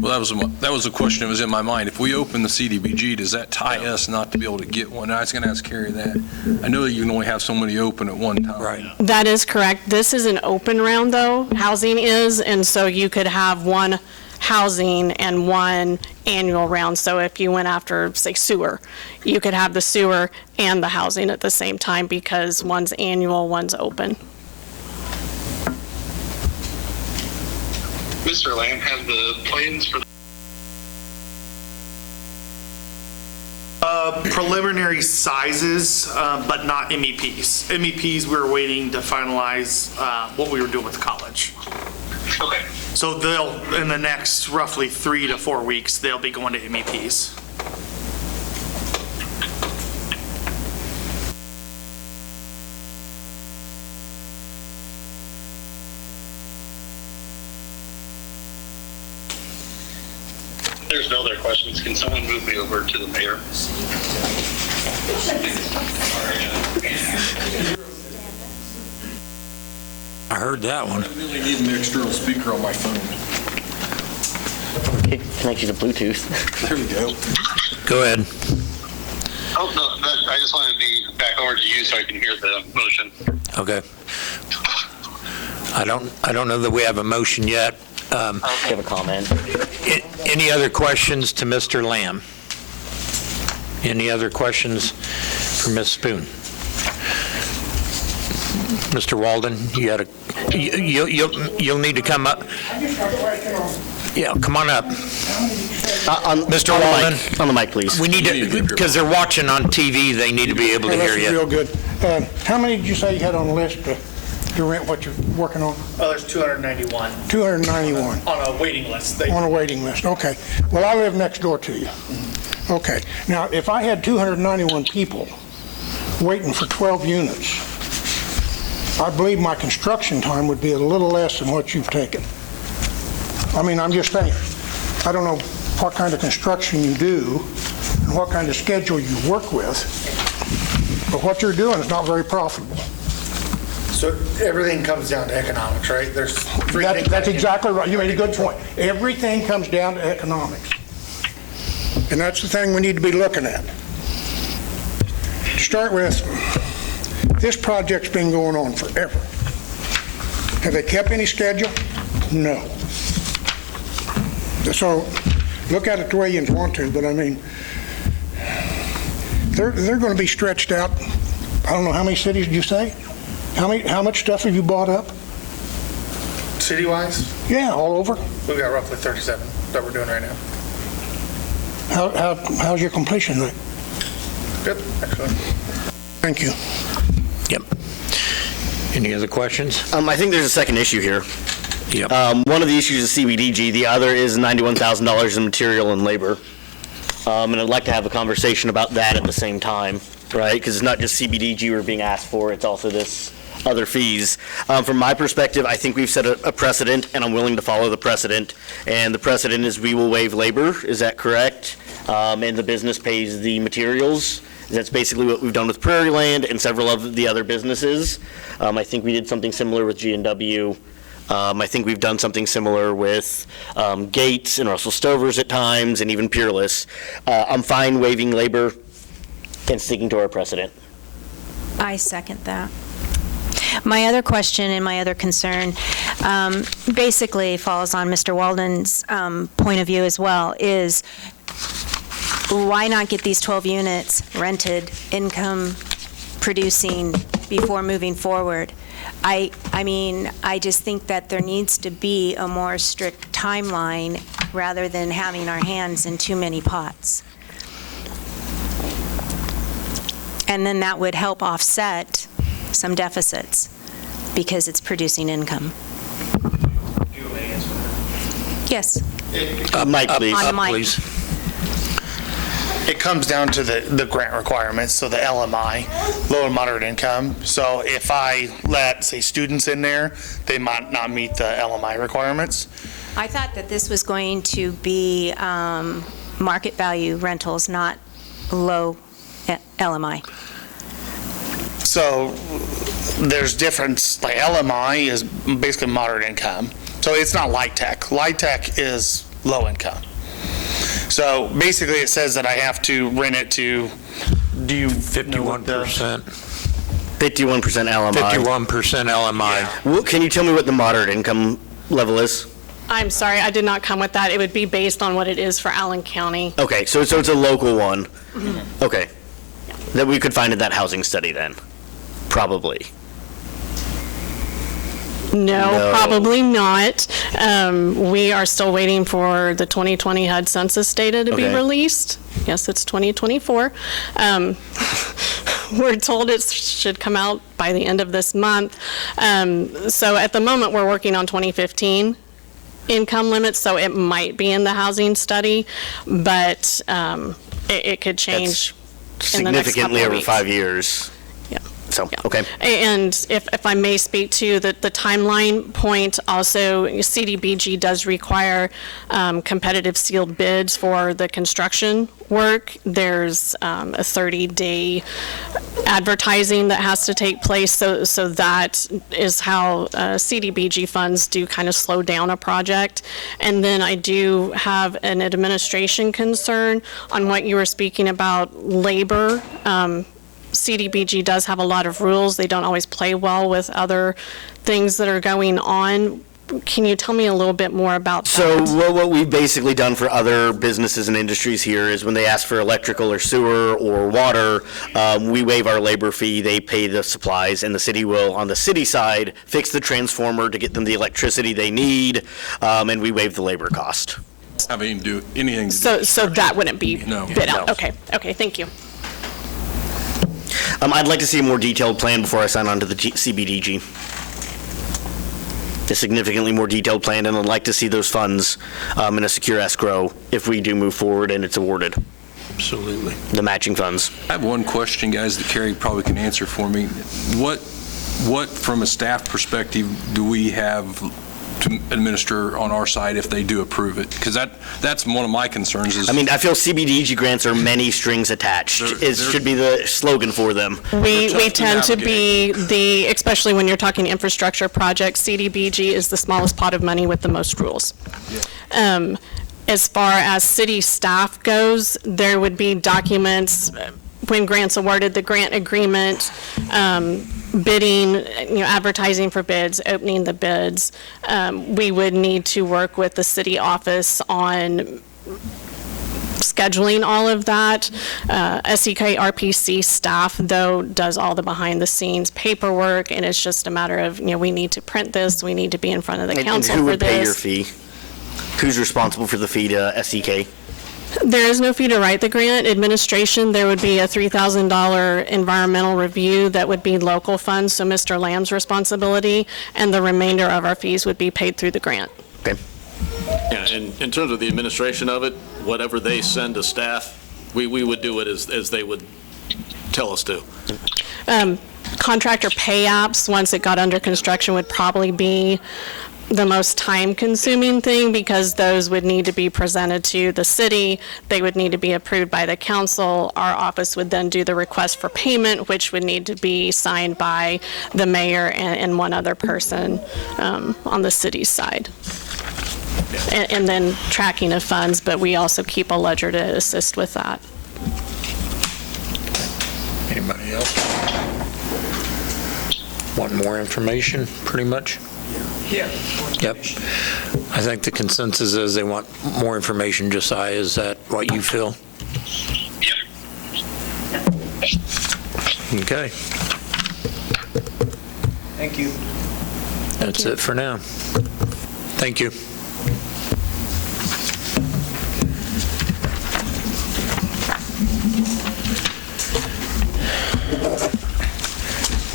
Well, that was a question that was in my mind. If we open the CDBG, does that tie us not to be able to get one? I was going to ask Carrie that. I know that you can only have so many open at one time. Right. That is correct. This is an open round, though, housing is, and so you could have 1 housing and 1 annual round. So if you went after, say, sewer, you could have the sewer and the housing at the same time because one's annual, one's open. Mr. Lamb, have the plans for Preliminary sizes, but not MEPs. MEPs, we were waiting to finalize what we were doing with the college. Okay. So they'll, in the next roughly 3 to 4 weeks, they'll be going to MEPs. There's no other questions. Can someone move me over to the mayor? I heard that one. I really need an external speaker on my phone. Connect you to Bluetooth. There we go. Go ahead. Oh, no, I just wanted to be back over to you so I can hear the motion. Okay. I don't know that we have a motion yet. Give a comment. Any other questions to Mr. Lamb? Any other questions for Ms. Spoon? Mr. Walden, you'll need to come up. Yeah, come on up. Mr. Walden. On the mic, please. We need to, because they're watching on TV, they need to be able to hear That's you. real good. How many did you say you had on the list to rent what you're working on? Oh, there's 291 291 on a waiting list. on a waiting list. Okay. Well, I live next door to you. Okay. Now, if I had 291 people waiting for 12 units, I believe my construction time would be a little less than what you've taken. I mean, I'm just saying, I don't know what kind of construction you do and what kind of schedule you work with, but what you're doing is not very profitable. So everything comes down to economics, right? There's three things. That's exactly right. You made a good point. Everything comes down to economics. And that's the thing we need to be looking at. To start with, this project's been going on forever. Have they kept any schedule? No. So look at it the way you want to, but I mean, they're going to be stretched out. I don't know, how many cities did you say? How much stuff have you bought up? City-wise, Yeah, all over. we've got roughly 37 that we're doing right now. How's your completion rate? Good, actually. Thank you. Yep. Any other questions? I think there's a second issue here. Yep. One of the issues is CBDG, the other is $91,000 in material and labor. And I'd like to have a conversation about that at the same time, right? Because it's not just CBDG we're being asked for, it's also this other fees. From my perspective, I think we've set a precedent, and I'm willing to follow the precedent. And the precedent is we will waive labor, is that correct? And the business pays the materials. That's basically what we've done with Prairie Land and several of the other businesses. I think we did something similar with G&W. I think we've done something similar with Gates and Russell Stovers at times, and even Peerless. I'm fine waiving labor and sticking to our precedent. I second that. My other question and my other concern basically falls on Mr. Walden's point of view as well, is why not get these 12 units rented, income producing before moving forward? I mean, I just think that there needs to be a more strict timeline rather than having our hands in too many pots. And then that would help offset some deficits because it's producing income. Yes. Mike, please. On the mic. Please. It comes down to the grant requirements, so the LMI, low and moderate income. So if I let, say, students in there, they might not meet the LMI requirements. I thought that this was going to be market value rentals, not low LMI. So there's difference, like LMI is basically moderate income. So it's not light tech. Light tech is low income. So basically it says that I have to rent it to, do you 51%. 51% LMI. 51% LMI. Well, can you tell me what the moderate income level is? I'm sorry, I did not come with that. It would be based on what it is for Allen County. Okay, so it's a local one. Okay. That we could find in that housing study then, probably. No, probably not. We are still waiting for the 2020 HUD census data to be Okay. released. Yes, it's 2024. We're told it should come out by the end of this month. So at the moment, we're working on 2015 income limits, so it might be in the housing study, but it could change in the next couple Significantly of over weeks. 5 years. Yeah. So, okay. And if I may speak to the timeline point, also CDBG does require competitive sealed bids for the construction work. There's a 30-day advertising that has to take place, so that is how CDBG funds do kind of slow down a project. And then I do have an administration concern on what you were speaking about, labor. CDBG does have a lot of rules. They don't always play well with other things that are going on. Can you tell me a little bit more about that? So what we've basically done for other businesses and industries here is when they ask for electrical or sewer or water, we waive our labor fee, they pay the supplies, and the city will, on the city side, fix the transformer to get them the electricity they need, and we waive the labor cost. Have anything to do, anything to do. So that wouldn't be No. bid out? No. Okay, thank you. I'd like to see a more detailed plan before I sign on to the CBDG. A significantly more detailed plan, and I'd like to see those funds in a secure escrow if we do move forward and it's awarded, Absolutely. the matching funds. I have one question, guys, that Carrie probably can answer for me. What, from a staff perspective, do we have to administer on our side if they do approve it? Because that's one of my concerns is. I mean, I feel CBDG grants are many strings attached. It should be the slogan for them. We tough to tend to be especially when you're talking infrastructure projects, CDBG is the smallest pot of money with the most rules. As far as city staff goes, there would be documents when grants awarded, the grant agreement, bidding, advertising for bids, opening the bids. We would need to work with the city office on scheduling all of that. SEK RPC staff, though, does all the behind-the-scenes paperwork, and it's just a matter of, we need to print this, we need to be in front of the council And who for would pay your this. fee? Who's responsible for the fee to SEK? There is no fee to write the grant. Administration, there would be a $3,000 environmental review that would be local funds, so Mr. Lamb's responsibility, and the remainder of our fees would be paid through the grant. Okay. Yeah, and in terms of the administration of it, whatever they send to staff, we would do it as they would tell us to. Contractor pay apps, once it got under construction, would probably be the most time-consuming thing, because those would need to be presented to the city. They would need to be approved by the council. Our office would then do the request for payment, which would need to be signed by the mayor and one other person on the city's side. And then tracking of funds, but we also keep a ledger to assist with that. Anybody else? Want more information, pretty much? Yeah. Yep. I think the consensus is they want more information. Josiah, is that what you feel? Yep. Okay. Thank you. That's it for now. Thank you.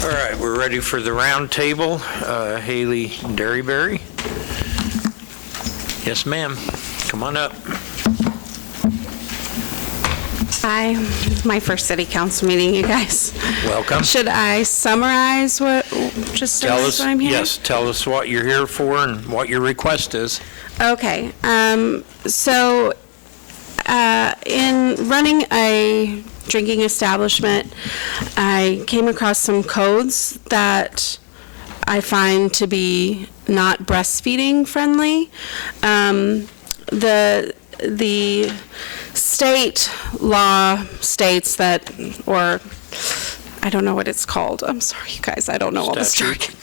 All right, we're ready for the round table. Haley Derryberry. Yes, ma'am. Come on up. Hi, it's my first city council meeting, you guys. Welcome. Should I summarize what, just so Tell us, I'm here? yes, tell us what you're here for and what your request is. Okay, so in running a drinking establishment, I came across some codes that I find to be not breastfeeding friendly. The state law states that, or I don't know what it's called. I'm sorry, you guys, I don't know all the jargon.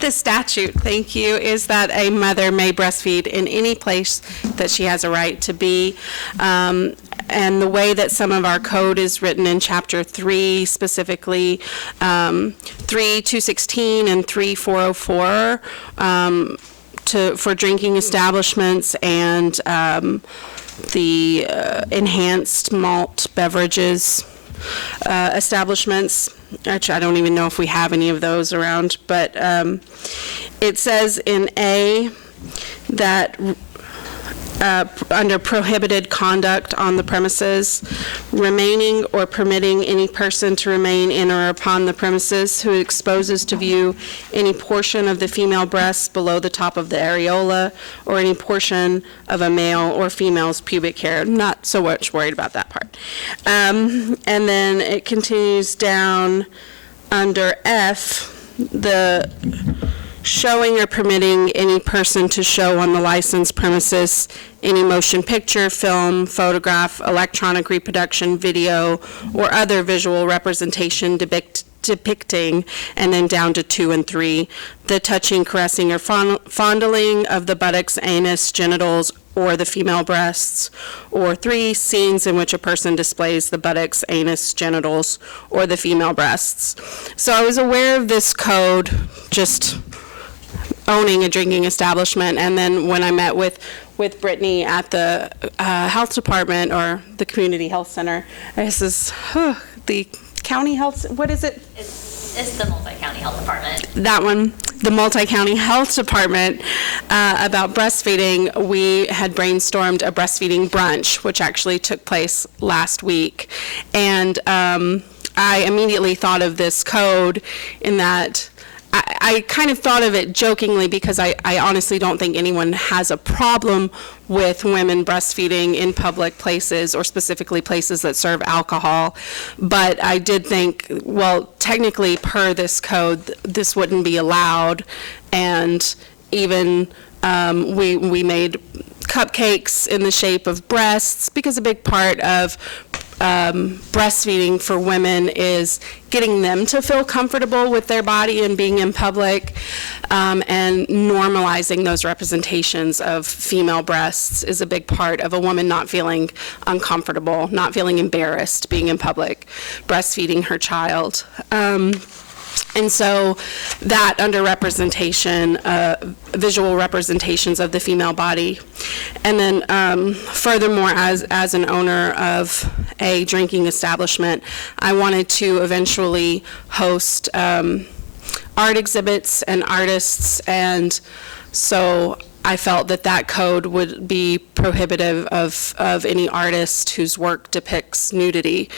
The statute, thank you, is that a mother may breastfeed in any place that she has a right to be. And the way that some of our code is written in Chapter 3, specifically 3.216 and 3.404, for drinking establishments and the enhanced malt beverages establishments. Actually, I don't even know if we have any of those around, but it says in A that under prohibited conduct on the premises, remaining or permitting any person to remain in or upon the premises who exposes to view any portion of the female breasts below the top of the areola or any portion of a male or female's pubic hair. Not so much worried about that part. And then it continues down under F, the showing or permitting any person to show on the licensed premises any motion picture, film, photograph, electronic reproduction, video, or other visual representation depicting, and then down to 2 and 3, the touching, caressing, or fondling of the buttocks, anus, genitals, or the female breasts, or 3, scenes in which a person displays the buttocks, anus, genitals, or the female breasts. So I was aware of this code just owning a drinking establishment, and then when I met with Brittany at the health department or the community health center, this is the county health, what is it? It's the multi-county health department. That one, the multi-county health department, about breastfeeding. We had brainstormed a breastfeeding brunch, which actually took place last week. And I immediately thought of this code in that I kind of thought of it jokingly because I honestly don't think anyone has a problem with women breastfeeding in public places or specifically places that serve alcohol. But I did think, well, technically per this code, this wouldn't be allowed. And even we made cupcakes in the shape of breasts because a big part of breastfeeding for women is getting them to feel comfortable with their body and being in public, and normalizing those representations of female breasts is a big part of a woman not feeling uncomfortable, not feeling embarrassed being in public, breastfeeding her child. And so that under representation, visual representations of the female body. And then furthermore, as an owner of a drinking establishment, I wanted to eventually host art exhibits and artists, and so I felt that that code would be prohibitive of any artist whose work depicts nudity.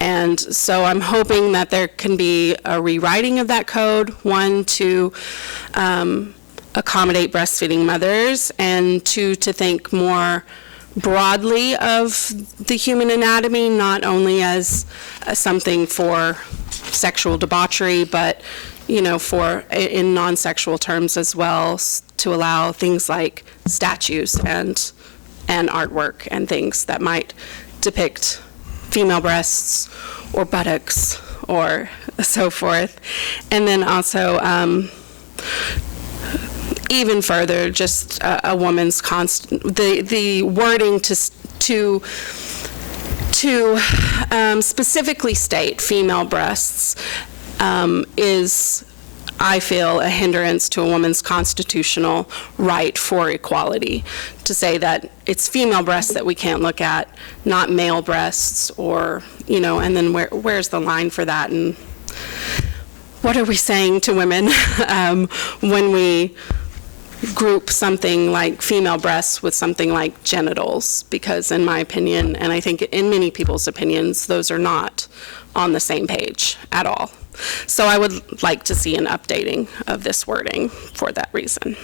And so I'm hoping that there can be a rewriting of that code, one, to accommodate breastfeeding mothers, and 2, to think more broadly of the human anatomy, not only as something for sexual debauchery, but, for in non-sexual terms as well, to allow things like statues and artwork and things that might depict female breasts or buttocks or so forth. And then also, even further, just a woman's the wording to specifically state female breasts is, I feel, a hindrance to a woman's constitutional right for equality. To say that it's female breasts that we can't look at, not male breasts, or, and then where's the line for that? And what are we saying to women when we group something like female breasts with something like genitals? Because in my opinion, and I think in many people's opinions, those are not on the same page at all. So I would like to see an updating of this wording for that reason.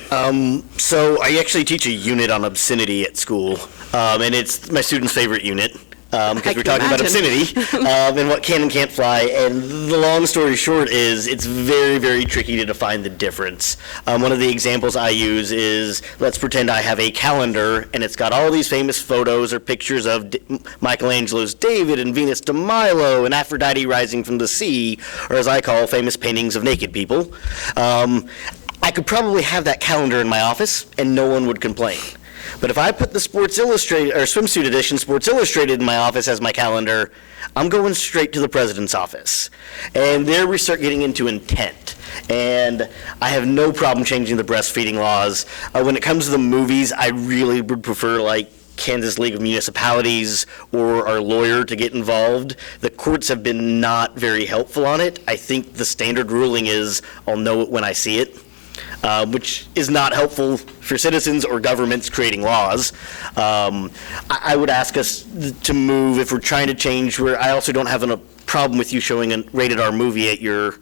So I actually teach a unit on obscenity at school, and it's my students' favorite unit. Because we're talking about obscenity and what can and can't fly. And the long story short is it's very, very tricky to define the difference. One of the examples I use is, let's pretend I have a calendar and it's got all these famous photos or pictures of Michelangelo's David and Venus de Milo and Aphrodite rising from the sea, or as I call, famous paintings of naked people. I could probably have that calendar in my office and no one would complain. But if I put the Sports Illustrated, or swimsuit edition Sports Illustrated in my office as my calendar, I'm going straight to the president's office. And there we start getting into intent. And I have no problem changing the breastfeeding laws. When it comes to the movies, I really would prefer like Kansas League of Municipalities or our lawyer to get involved. The courts have been not very helpful on it. I think the standard ruling is, I'll know it when I see it. Which is not helpful for citizens or governments creating laws. I would ask us to move, if we're trying to change, where I also don't have a problem with you showing a rated R movie at your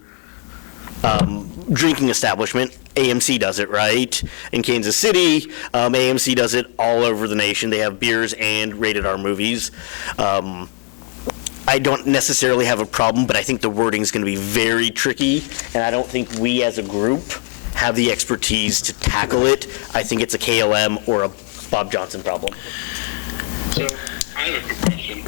drinking establishment. AMC does it, right? In Kansas City, AMC does it all over the nation. They have beers and rated R movies. I don't necessarily have a problem, but I think the wording is going to be very tricky, and I don't think we as a group have the expertise to tackle it. I think it's a KLM or a Bob Johnson problem. So I have a quick question.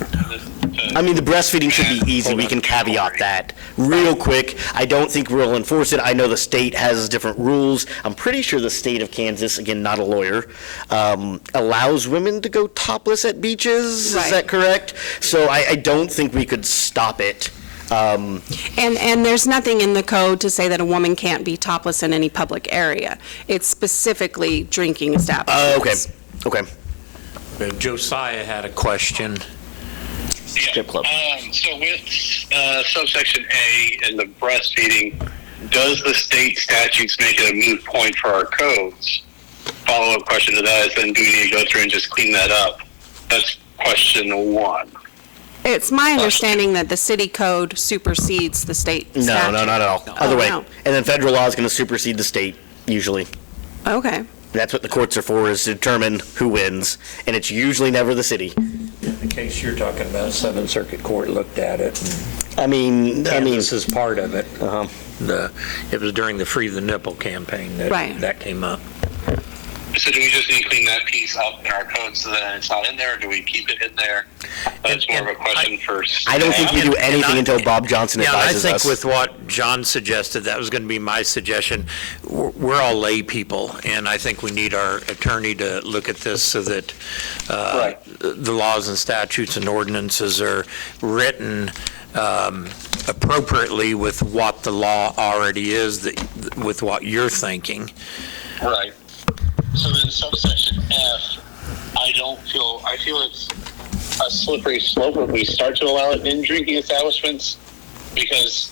I mean, the breastfeeding should be easy. We can caveat that. Real quick, I don't think we'll enforce it. I know the state has different rules. I'm pretty sure the state of Kansas, again, not a lawyer, allows women to go topless at beaches. Right. Is that correct? So I don't think we could stop it. And there's nothing in the code to say that a woman can't be topless in any public area. It's specifically drinking establishments. Okay. Josiah had a question. Strip club. So with subsection A and the breastfeeding, does the state statutes make it a moot point for our codes? Follow-up question to that is, then do we need to go through and just clean that up? That's question 1. It's my understanding that the city code supersedes the state statute. No, not at all. Other way. No. And then federal law is going to supersede the state, usually. Okay. That's what the courts are for, is to determine who wins, and it's usually never the city. The case you're talking about, Seventh Circuit Court looked at it. This is part of it. It was during the Free the Nipple campaign that came up. So do we just need to clean that piece up in our code so that it's not in there, or do we keep it in there? That's more of a question for staff. I don't think we do anything until Bob Johnson advises us. I think with what John suggested, that was going to be my suggestion. We're all lay people, and I think we need our attorney to look at this so that the laws and statutes and ordinances are written appropriately with what the law already is, with what you're thinking. Right. So then subsection F, I feel it's a slippery slope when we start to allow it in drinking establishments, because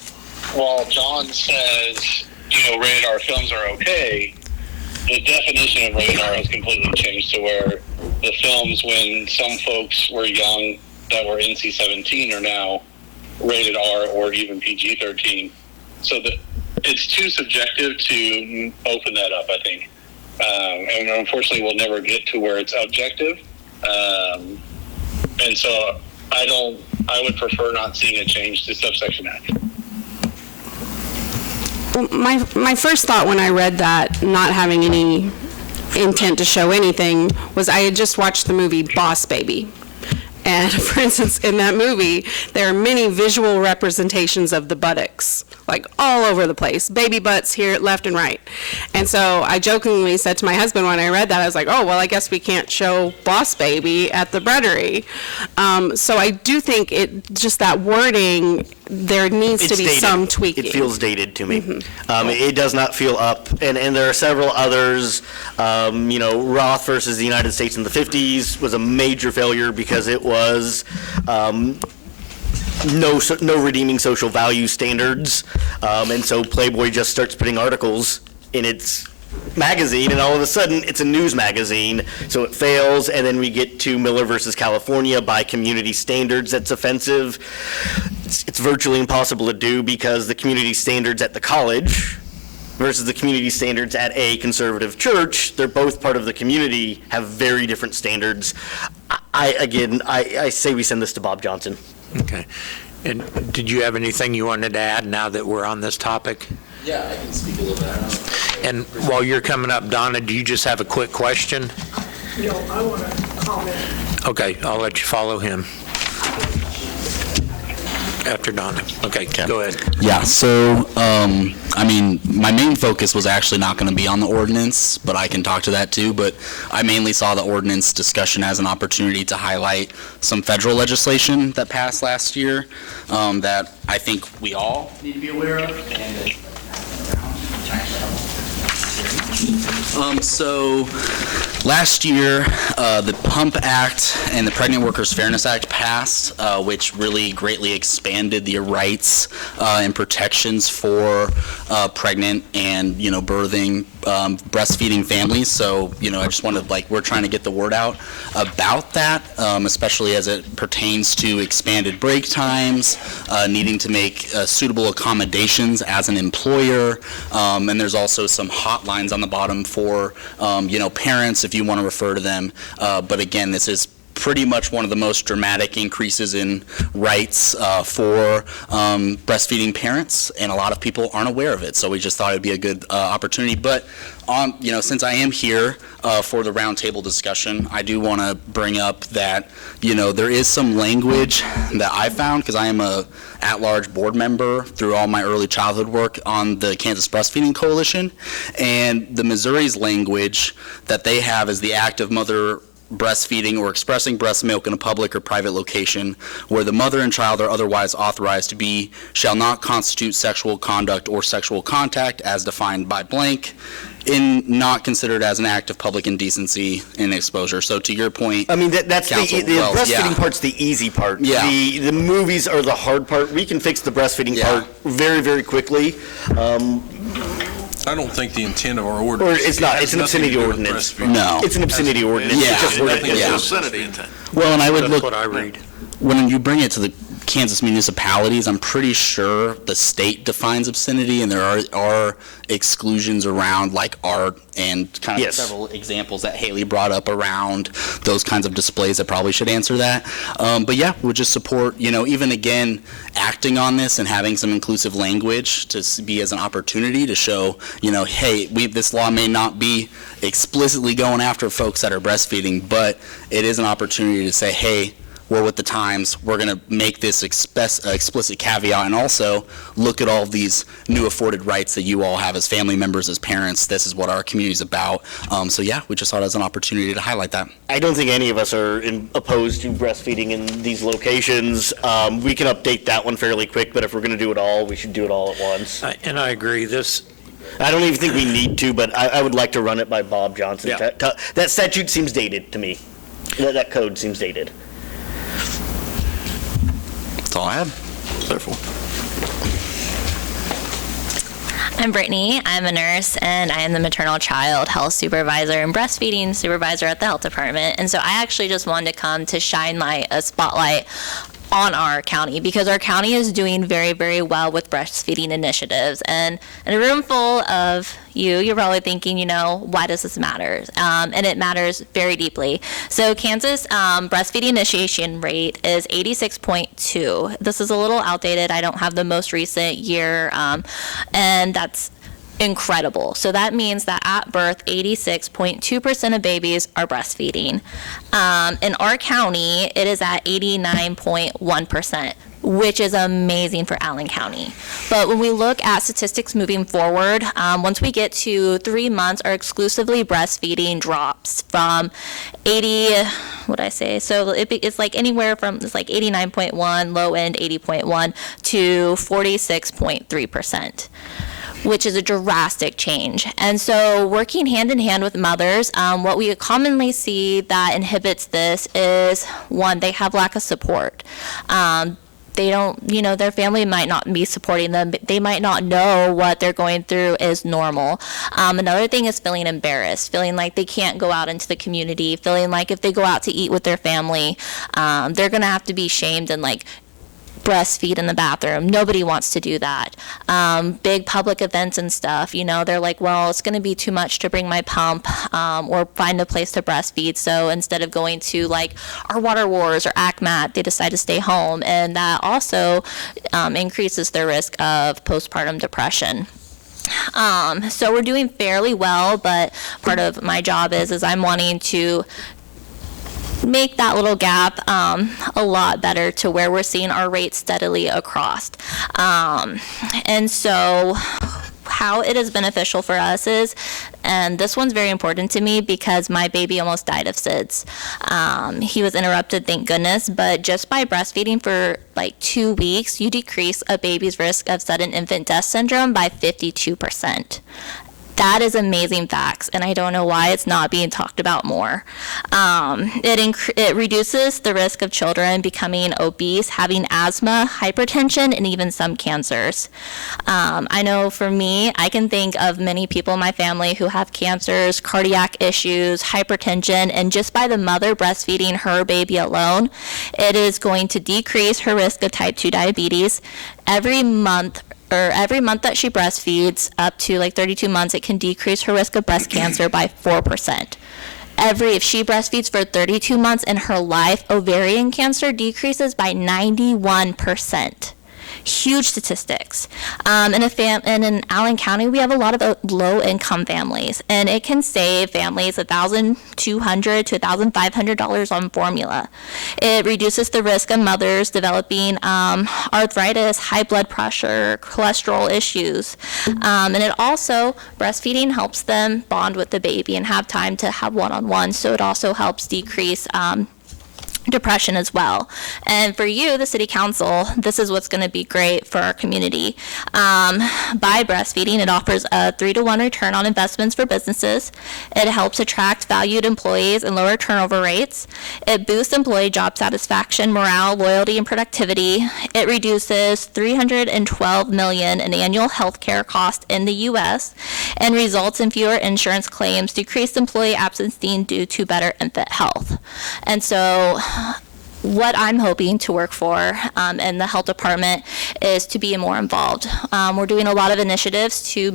while John says, rated R films are okay, the definition of rated R has completely changed to where the films, when some folks were young that were NC-17, are now rated R or even PG-13. So it's too subjective to open that up, I think. And unfortunately, we'll never get to where it's objective. And so I would prefer not seeing a change to subsection F. Well, my first thought when I read that, not having any intent to show anything, was I had just watched the movie Boss Baby. And for instance, in that movie, there are many visual representations of the buttocks, like all over the place, baby butts here, left and right. And so I jokingly said to my husband when I read that, I was like, oh, well, I guess we can't show Boss Baby at the brewery. So I do think just that wording, there needs to be dated. some tweaking. It feels dated to me. It does not feel up, and there are several others. Roth versus the United States in the 50s was a major failure because it was no redeeming social value standards, and so Playboy just starts putting articles in its magazine, and all of a sudden it's a news magazine, so it fails. And then we get to Miller versus California. By community standards, that's offensive. It's virtually impossible to do because the community standards at the college versus the community standards at a conservative church, they're both part of the community, have very different standards. I say we send this to Bob Johnson. Okay. And did you have anything you wanted to add now that we're on this topic? Yeah, I can speak a little bit. And while you're coming up, Donna, do you just have a quick question? No, I want to comment. Okay, I'll let you follow him. After Donna. Okay, go ahead. Yeah, so, my main focus was actually not going to be on the ordinance, but I can talk to that too. But I mainly saw the ordinance discussion as an opportunity to highlight some federal legislation that passed last year that I think we all need to be aware of. So last year, the Pump Act and the Pregnant Workers Fairness Act passed, which really greatly expanded the rights and protections for pregnant and, birthing, breastfeeding families. So, I just wanted, we're trying to get the word out about that, especially as it pertains to expanded break times, needing to make suitable accommodations as an employer, and there's also some hotlines on the bottom for, parents if you want to refer to them. But again, this is pretty much one of the most dramatic increases in rights for breastfeeding parents, and a lot of people aren't aware of it. So we just thought it'd be a good opportunity. But since I am here for the roundtable discussion, I do want to bring up that there is some language that I found, because I am a at-large board member through all my early childhood work on the Kansas Breastfeeding Coalition, and the Missouri's language that they have is the act of mother breastfeeding or expressing breast milk in a public or private location where the mother and child are otherwise authorized to be shall not constitute sexual conduct or sexual contact as defined by blank, in not considered as an act of public indecency and exposure. So to your point, that's Counsel, the breastfeeding part's the easy part. Yeah. The movies are the hard part. We can fix the breastfeeding part very, very quickly. I don't think the intent of our ordinance. Or it's not. It's an obscenity ordinance. No. It's an obscenity ordinance. Yeah. It's just what it It's is. an obscenity intent. Well, and I would That's look, what I read. when you bring it to the Kansas municipalities, I'm pretty sure the state defines obscenity, and there are exclusions around art and kind of several examples that Haley brought up around those kinds of displays that probably should answer that. But yeah, we'll just support, even again, acting on this and having some inclusive language to be as an opportunity to show, hey, this law may not be explicitly going after folks that are breastfeeding, but it is an opportunity to say, hey, we're with the times, we're going to make this explicit caveat, and also look at all of these new afforded rights that you all have as family members, as parents. This is what our community is about. So yeah, we just saw it as an opportunity to highlight that. I don't think any of us are opposed to breastfeeding in these locations. We can update that one fairly quick, but if we're going to do it all, we should do it all at once. And I agree. I don't even think we need to, but I would like to run it by Bob Johnson. Yeah. That statute seems dated to me. That code seems dated. That's all I have. Therefore. I'm Brittany. I'm a nurse, and I am the maternal child health supervisor and breastfeeding supervisor at the health department. And so I actually just wanted to come to shine a spotlight on our county, because our county is doing very, very well with breastfeeding initiatives. And in a room full of you're probably thinking, why does this matter? And it matters very deeply. So Kansas breastfeeding initiation rate is 86.2. This is a little outdated. I don't have the most recent year, and that's incredible. So that means that at birth, 86.2% of babies are breastfeeding. In our county, it is at 89.1%, which is amazing for Allen County. But when we look at statistics moving forward, once we get to 3 months, our exclusively breastfeeding drops from 80, so it's like anywhere from, it's like 89.1, low end 80.1, to 46.3%. Which is a drastic change. And so working hand in hand with mothers, what we commonly see that inhibits this is, one, they have lack of support. They don't, their family might not be supporting them. They might not know what they're going through is normal. Another thing is feeling embarrassed, feeling like they can't go out into the community, feeling like if they go out to eat with their family, they're gonna have to be shamed and breastfeed in the bathroom. Nobody wants to do that. Big public events and stuff, they're like, well, it's going to be too much to bring my pump or find a place to breastfeed. So instead of going to our Water Wars or ACMAT, they decide to stay home. And that also increases their risk of postpartum depression. So we're doing fairly well, but part of my job is I'm wanting to make that little gap a lot better to where we're seeing our rates steadily across. And so how it is beneficial for us is, and this one's very important to me because my baby almost died of SIDS. He was interrupted, thank goodness, but just by breastfeeding for 2 weeks, you decrease a baby's risk of sudden infant death syndrome by 52%. That is amazing facts, and I don't know why it's not being talked about more. It reduces the risk of children becoming obese, having asthma, hypertension, and even some cancers. I know for me, I can think of many people in my family who have cancers, cardiac issues, hypertension, and just by the mother breastfeeding her baby alone, it is going to decrease her risk of type 2 diabetes. Every month that she breastfeeds, up to 32 months, it can decrease her risk of breast cancer by 4%. If she breastfeeds for 32 months in her life, ovarian cancer decreases by 91%. Huge statistics. And in Allen County, we have a lot of low-income families, and it can save families $1,200 to $1,500 on formula. It reduces the risk of mothers developing arthritis, high blood pressure, cholesterol issues. And it also, breastfeeding helps them bond with the baby and have time to have one-on-one, so it also helps decrease depression as well. And for you, the city council, this is what's going to be great for our community. By breastfeeding, it offers a 3-to-1 return on investments for businesses. It helps attract valued employees and lower turnover rates. It boosts employee job satisfaction, morale, loyalty, and productivity. It reduces $312 million in annual health care costs in the U.S. and results in fewer insurance claims, decreased employee absenteeism due to better infant health. And so what I'm hoping to work for in the health department is to be more involved. We're doing a lot of initiatives to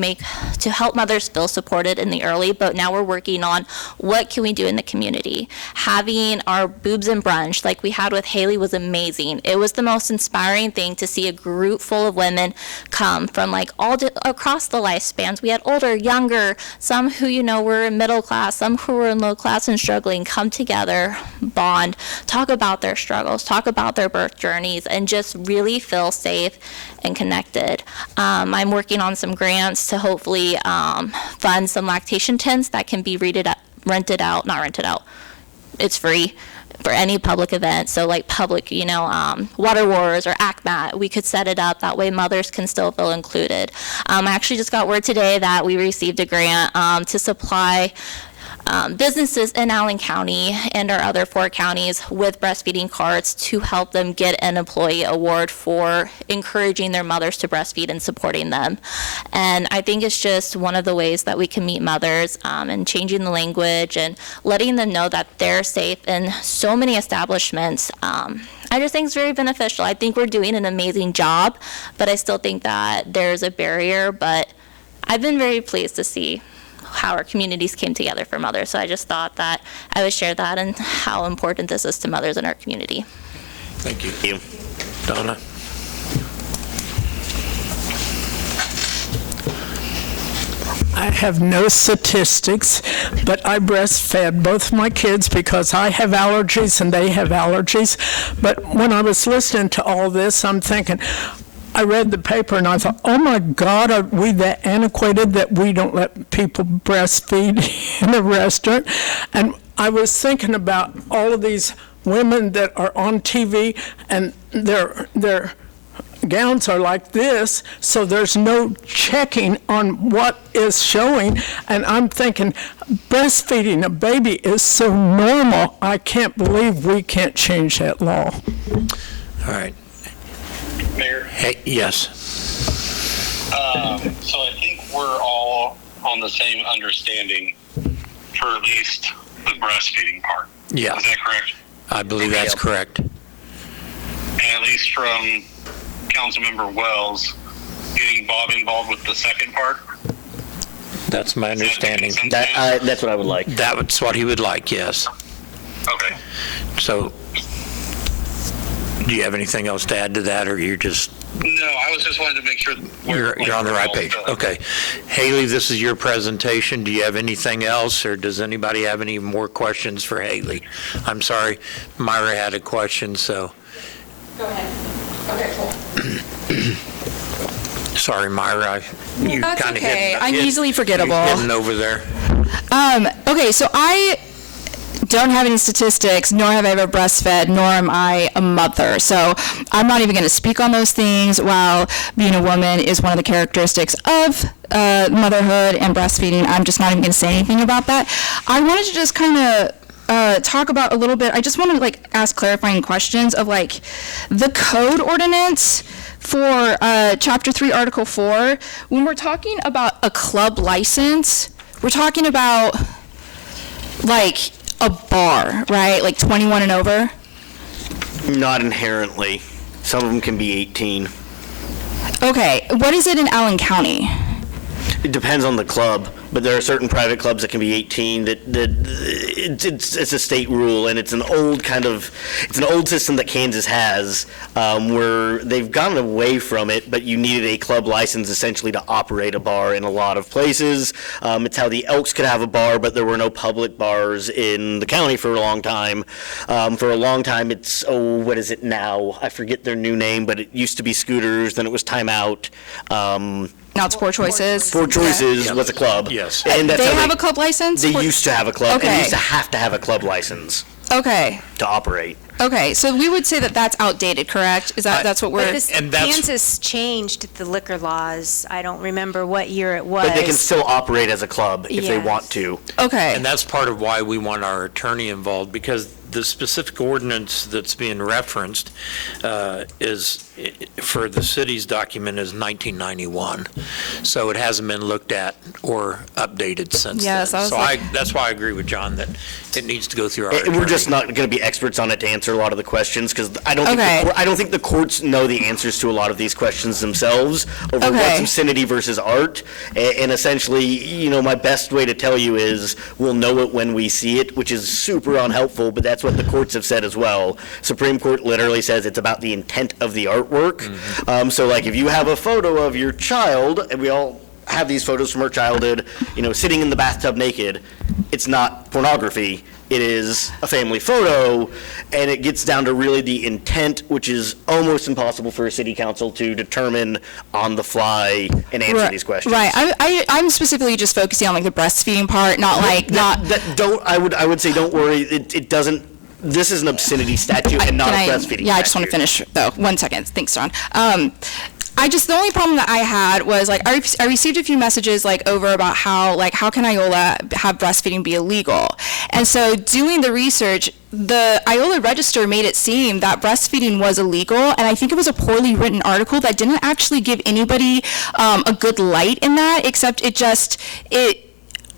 help mothers feel supported in the early, but now we're working on what can we do in the community. Having our boobs and brunch like we had with Haley was amazing. It was the most inspiring thing to see a group full of women come from across the lifespans. We had older, younger, some who were in middle class, some who were in low class and struggling, come together, bond, talk about their struggles, talk about their birth journeys, and just really feel safe and connected. I'm working on some grants to hopefully fund some lactation tents that can be rented out. It's free for any public event. So public, Water Wars or ACMAT, we could set it up. That way mothers can still feel included. I actually just got word today that we received a grant to supply businesses in Allen County and our other 4 counties with breastfeeding carts to help them get an employee award for encouraging their mothers to breastfeed and supporting them. And I think it's just one of the ways that we can meet mothers and changing the language and letting them know that they're safe in so many establishments. I just think it's very beneficial. I think we're doing an amazing job, but I still think that there's a barrier. But I've been very pleased to see how our communities came together for mothers. So I just thought that I would share that and how important this is to mothers in our community. Thank you. Donna? I have no statistics, but I breastfed both my kids because I have allergies and they have allergies. But when I was listening to all this, I'm thinking, I read the paper and I thought, oh my God, are we that antiquated that we don't let people breastfeed in a restaurant? And I was thinking about all of these women that are on TV and their gowns are like this, so there's no checking on what is showing. And I'm thinking, breastfeeding a baby is so normal. I can't believe we can't change that law. All right. Mayor? Hey, yes. So I think we're all on the same understanding for at least the breastfeeding part. Yeah. Is that correct? I believe that's correct. And at least from Councilmember Wells, getting Bob involved with the second part? That's my understanding. That's what I would like. That's what he would like, yes. Okay. So, do you have anything else to add to that, or you're just... No, I was just wanting to make sure You're on the right page. Okay. Haley, this is your presentation. Do you have anything else, or does anybody have any more questions for Haley? I'm sorry, Myra had a question, so... Go ahead. Okay, cool. Sorry, Myra. You That's kinda okay. hidden- I'm easily forgettable. You're hidden over there. Okay, so I don't have any statistics, nor have I ever breastfed, nor am I a mother. So I'm not even going to speak on those things. While being a woman is one of the characteristics of motherhood and breastfeeding, I'm just not even going to say anything about that. I wanted to just kind of talk about a little bit. I just want to ask clarifying questions of the code ordinance for Chapter 3, Article 4. When we're talking about a club license, we're talking about a bar, right? 21 and over? Not inherently. Some of them can be 18. Okay, what is it in Allen County? It depends on the club, but there are certain private clubs that can be 18 that it's a state rule, and it's an old system that Kansas has, where they've gotten away from it, but you needed a club license essentially to operate a bar in a lot of places. It's how the Elks could have a bar, but there were no public bars in the county for a long time. For a long time, it's, what is it now? I forget their new name, but it used to be Scooters, then it was Time Out. Now it's Four Choices? Four Choices was a club. Yes. And that's They how have a club license? They used to have a club, and Okay. they used to have a club license Okay. to operate. Okay, so we would say that that's outdated, correct? That's what we're... Kansas changed the liquor laws. I don't remember what year it was. But they can still operate as a club if they want to. Okay. And that's part of why we want our attorney involved, because the specific ordinance that's being referenced for the city's document is 1991. So it hasn't been looked at or updated since Yes, then. I was So like- that's why I agree with John that it needs to go through our attorney. We're just not going to be experts on it to answer a lot of the questions, because I don't Okay. think the courts know the answers to a lot of these questions themselves over Okay. what's obscenity versus art. And essentially, my best way to tell you is we'll know it when we see it, which is super unhelpful, but that's what the courts have said as well. Supreme Court literally says it's about the intent of the artwork. So if you have a photo of your child, and we all have these photos from our childhood, sitting in the bathtub naked, it's not pornography. It is a family photo, and it gets down to really the intent, which is almost impossible for a city council to determine on the fly and answer these questions. Right. I'm specifically just focusing on the breastfeeding part, not I would say don't worry. It doesn't. This is an obscenity statute and not a breastfeeding. Yeah, I just want to finish though. 1 second. Thanks, John. The only problem that I had was I received a few messages over about how can Iola have breastfeeding be illegal? And so doing the research, the Iola Register made it seem that breastfeeding was illegal, and I think it was a poorly written article that didn't actually give anybody a good light in that, except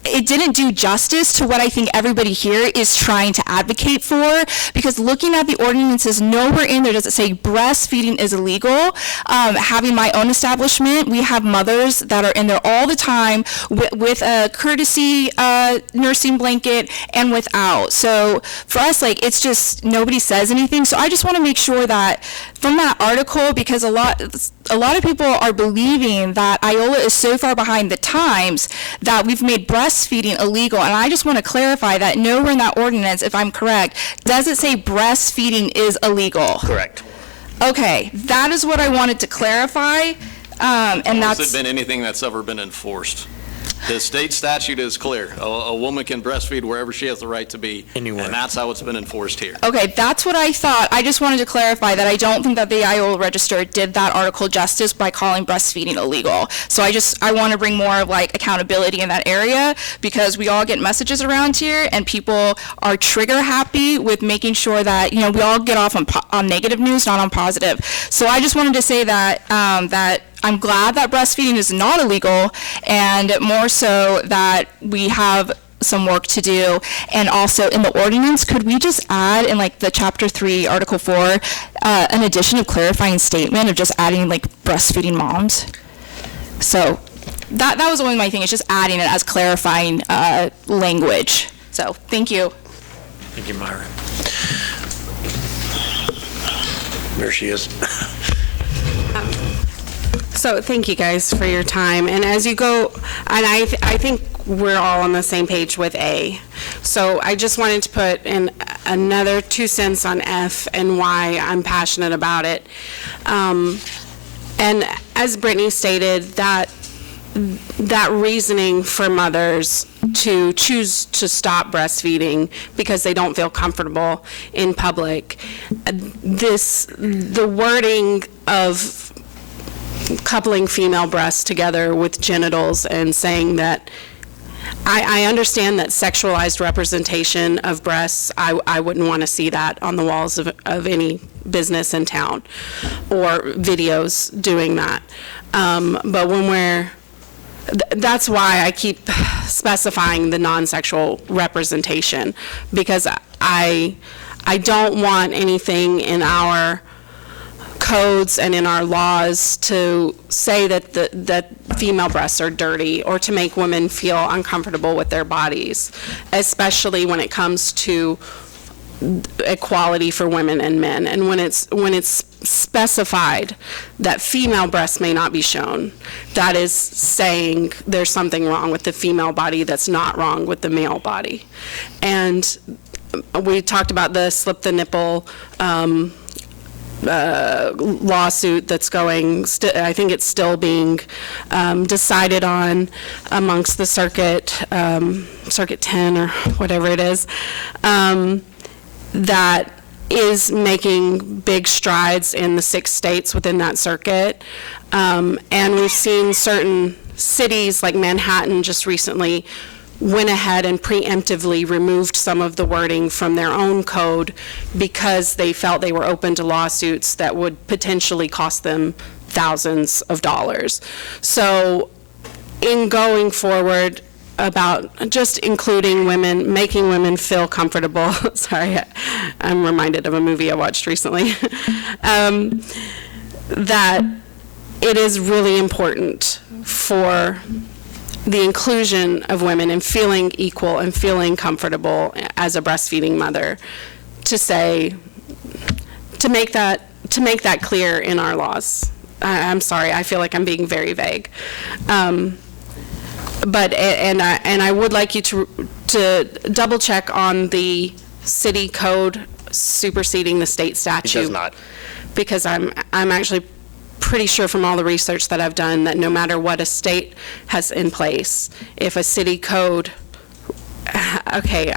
it didn't do justice to what I think everybody here is trying to advocate for, because looking at the ordinances, nowhere in there does it say breastfeeding is illegal. Having my own establishment, we have mothers that are in there all the time with a courtesy nursing blanket and without. So for us, like, it's just nobody says anything. So I just want to make sure that from that article, because a lot of people are believing that Iola is so far behind the times that we've made breastfeeding illegal, and I just want to clarify that nowhere in that ordinance, if I'm correct, does it say breastfeeding is illegal. Correct. Okay, that is what I wanted to clarify, and Has that's... it been anything that's ever been enforced? The state statute is clear. A woman can breastfeed wherever she has the right to be, anywhere. And that's how it's been enforced here. Okay, that's what I thought. I just wanted to clarify that I don't think that the Iola Register did that article justice by calling breastfeeding illegal. So I want to bring more of like accountability in that area, because we all get messages around here and people are trigger happy with making sure that, you know, we all get off on negative news, not on positive. So I just wanted to say that, that I'm glad that breastfeeding is not illegal, and more so that we have some work to do. And also in the ordinance, could we just add in like the chapter 3, article 4, an addition of clarifying statement of just adding like breastfeeding moms? So that was only my thing, is just adding it as clarifying language. So thank you. Thank you, Myra. There she is. So thank you guys for your time. And as you go, and I think we're all on the same page with A. So I just wanted to put in another 2 cents on F and why I'm passionate about it. And as Brittany stated, that reasoning for mothers to choose to stop breastfeeding because they don't feel comfortable in public, the wording of coupling female breasts together with genitals and saying that, I understand that sexualized representation of breasts, I wouldn't want to see that on the walls of any business in town or videos doing that. But when that's why I keep specifying the non-sexual representation, because I don't want anything in our codes and in our laws to say that female breasts are dirty, or to make women feel uncomfortable with their bodies, especially when it comes to equality for women and men. And when it's specified that female breasts may not be shown, that is saying there's something wrong with the female body that's not wrong with the male body. And we talked about the slip the nipple lawsuit that's going, I think it's still being decided on amongst the circuit 10 or whatever it is, that is making big strides in the 6 states within that circuit. And we've seen certain cities like Manhattan just recently went ahead and preemptively removed some of the wording from their own code because they felt they were open to lawsuits that would potentially cost them thousands of dollars. So in going forward about just including women, making women feel comfortable, sorry, I'm reminded of a movie I watched recently, that it is really important for the inclusion of women and feeling equal and feeling comfortable as a breastfeeding mother, to make that clear in our laws. I'm sorry, I feel like I'm being very vague. But I would like you to double check on the city code superseding the state statute. It does not. Because I'm actually pretty sure from all the research that I've done that no matter what a state has in place, if a city code, okay.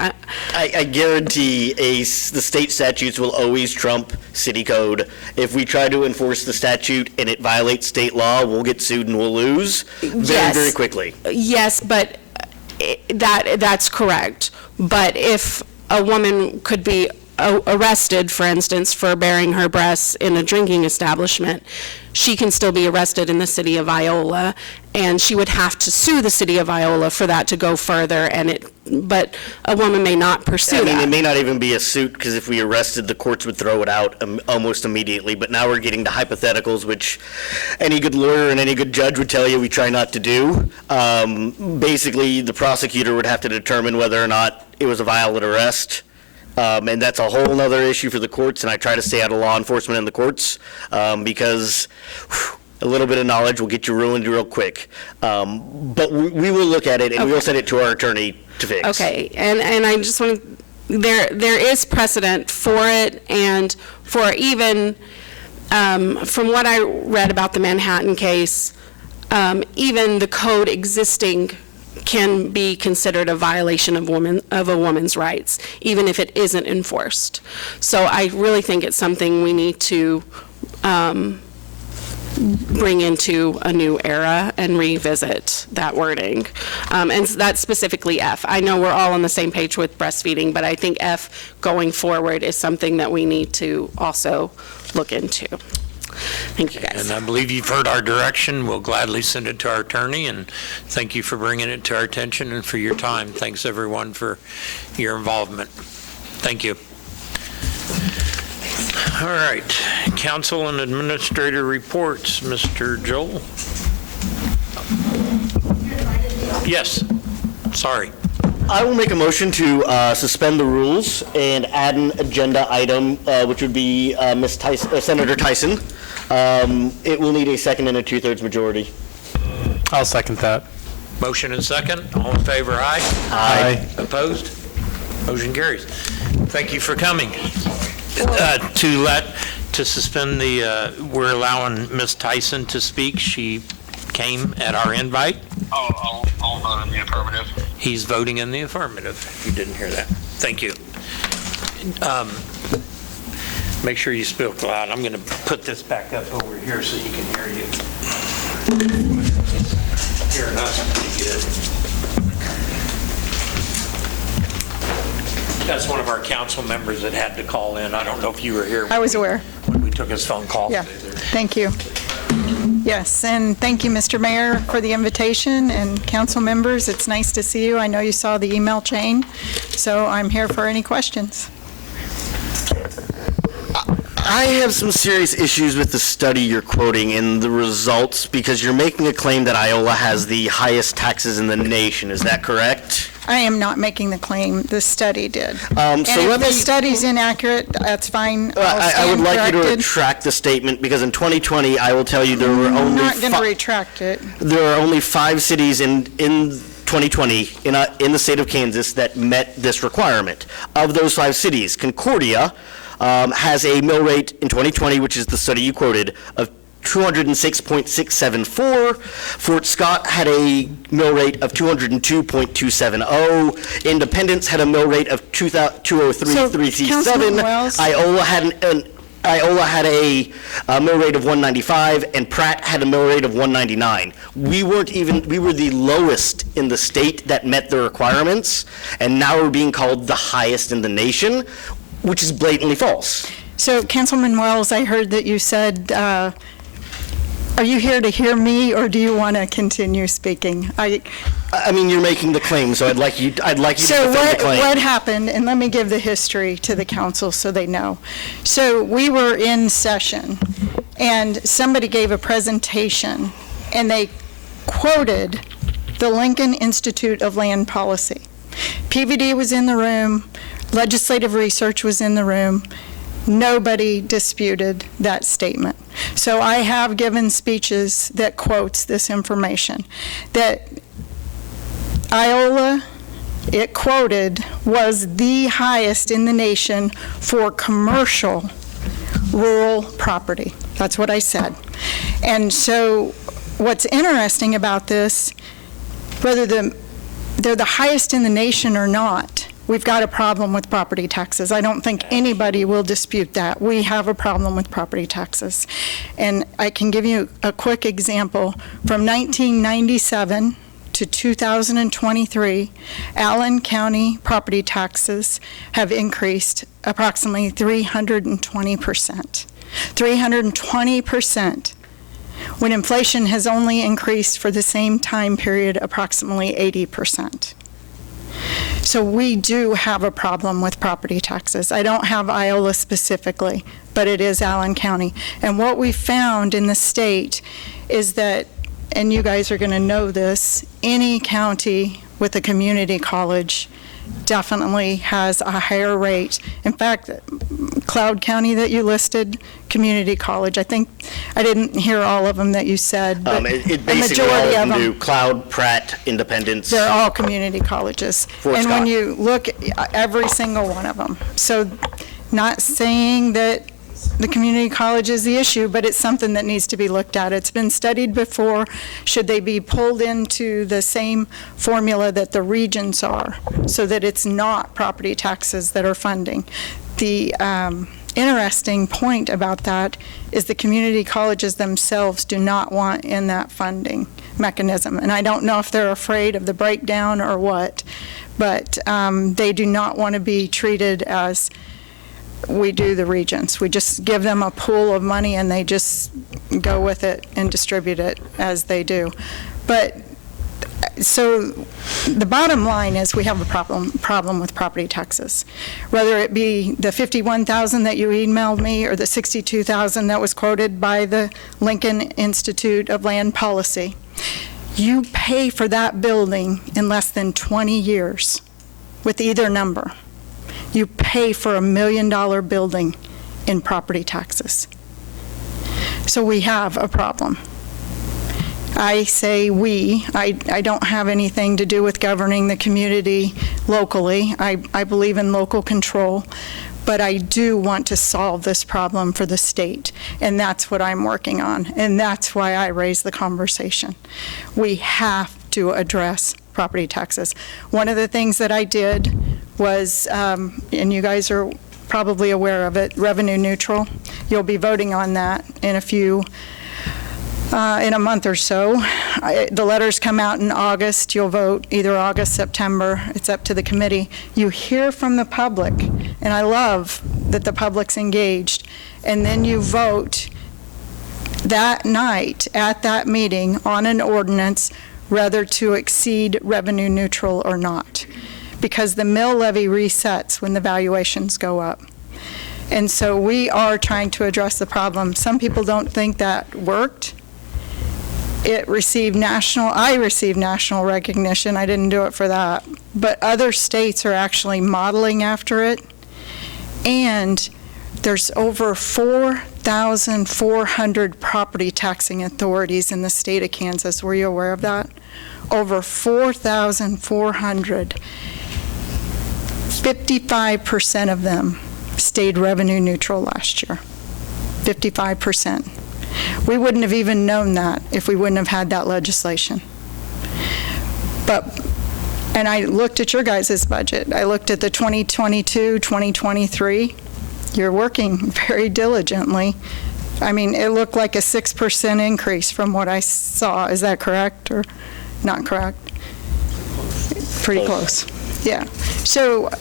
I guarantee the state statutes will always trump city code. If we try to enforce the statute and it violates state law, we'll get sued and we'll lose very quickly. Yes, but that's correct. But if a woman could be arrested, for instance, for bearing her breasts in a drinking establishment, she can still be arrested in the city of Iola, and she would have to sue the city of Iola for that to go further, but a woman may not pursue I mean, that. it may not even be a suit, because if we arrested, the courts would throw it out almost immediately. But now we're getting to hypotheticals, which any good lawyer and any good judge would tell you we try not to do. Basically, the prosecutor would have to determine whether or not it was a violent arrest. And that's a whole other issue for the courts, and I try to stay out of law enforcement in the courts, because a little bit of knowledge will get you ruined real quick. But we will look at it, and we will send it to our attorney to fix. Okay, and I just want to, there is precedent for it, and for even, from what I read about the Manhattan case, even the code existing can be considered a violation of a woman's rights, even if it isn't enforced. So I really think it's something we need to bring into a new era and revisit that wording. And that's specifically F. I know we're all on the same page with breastfeeding, but I think F going forward is something that we need to also look into. Thank you, guys. And I believe you've heard our direction. We'll gladly send it to our attorney, and thank you for bringing it to our attention and for your time. Thanks, everyone, for your involvement. Thank you. All right, council and administrator reports. Mr. Joel? Yes, sorry. I will make a motion to suspend the rules and add an agenda item, which would be Senator Tyson. It will need a second and a 2/3 majority. I'll second that. Motion and second. All in favor, aye? Aye. Opposed? Motion carries. Thank you for coming. To suspend we're allowing Ms. Tyson to speak. She came at our invite. I'll vote in the affirmative. He's voting in the affirmative, if you didn't hear that. Thank you. Make sure you speak loud. I'm going to put this back up over here so you can hear you. Hearing us pretty good. That's one of our council members that had to call in. I don't know if you were here. I was aware. When we took his phone call. Yeah, thank you. Yes, and thank you, Mr. Mayor, for the invitation, and council members, it's nice to see you. I know you saw the email chain, so I'm here for any questions. I have some serious issues with the study you're quoting and the results, because you're making a claim that Iola has the highest taxes in the nation. Is that correct? I am not making the claim, the study did. And if the study's inaccurate, that's fine. I would like you to retract the statement, because in 2020, I will tell you there were only... I'm not going to retract it. There are only 5 cities in 2020 in the state of Kansas that met this requirement. Of those 5 cities, Concordia has a mill rate in 2020, which is the study you quoted, of 206.674. Fort Scott had a mill rate of 202.270. Independence had a mill rate of 203.337. Iola had a mill rate of 195, and Pratt had a mill rate of 199. We were the lowest in the state that met the requirements, and now we're being called the highest in the nation, which is blatantly false. So, Councilman Wells, I heard that you said, are you here to hear me, or do you want to continue speaking? I mean, you're making the claim, so I'd like you to defend the claim. So what happened, and let me give the history to the council so they know. So we were in session, and somebody gave a presentation, and they quoted the Lincoln Institute of Land Policy. PVD was in the room, legislative research was in the room. Nobody disputed that statement. So I have given speeches that quotes this information. That Iola, it quoted, was the highest in the nation for commercial rural property. That's what I said. And so what's interesting about this, whether they're the highest in the nation or not, we've got a problem with property taxes. I don't think anybody will dispute that. We have a problem with property taxes. And I can give you a quick example. From 1997 to 2023, Allen County property taxes have increased approximately 320%. 320%, when inflation has only increased for the same time period approximately 80%. So we do have a problem with property taxes. I don't have Iola specifically, but it is Allen County. And what we found in the state is that, and you guys are going to know this, any county with a community college definitely has a higher rate. In fact, Cloud County that you listed, community college, I think, I didn't hear all of them that you said, but It a basically all majority of of them do them, Cloud, Pratt, Independence. they're all community colleges. Fort And when Scott. you look at every single one of them, so not saying that the community college is the issue, but it's something that needs to be looked at. It's been studied before. Should they be pulled into the same formula that the regions are, so that it's not property taxes that are funding? The interesting point about that is the community colleges themselves do not want in that funding mechanism. And I don't know if they're afraid of the breakdown or what, but they do not want to be treated as we do the regions. We just give them a pool of money and they just go with it and distribute it as they do. But so the bottom line is we have a problem with property taxes. Whether it be the 51,000 that you emailed me or the 62,000 that was quoted by the Lincoln Institute of Land Policy, you pay for that building in less than 20 years with either number. You pay for $1 million building in property taxes. So we have a problem. I say we. I don't have anything to do with governing the community locally. I believe in local control, but I do want to solve this problem for the state, and that's what I'm working on, and that's why I raised the conversation. We have to address property taxes. One of the things that I did was, and you guys are probably aware of it, revenue neutral. You'll be voting on that in a month or so. The letters come out in August. You'll vote either August, September. It's up to the committee. You hear from the public, and I love that the public's engaged, and then you vote that night at that meeting on an ordinance whether to exceed revenue neutral or not, because the mill levy resets when the valuations go up. And so we are trying to address the problem. Some people don't think that worked. I received national recognition. I didn't do it for that. But other states are actually modeling after it. And there's over 4,400 property taxing authorities in the state of Kansas. Were you aware of that? Over 4,400. 55% of them stayed revenue neutral last year. 55%. We wouldn't have even known that if we wouldn't have had that legislation. And I looked at your guys' budget. I looked at the 2022, 2023. You're working very diligently. I mean, it looked like a 6% increase from what I saw. Is that correct or not correct? Pretty close. Yeah. So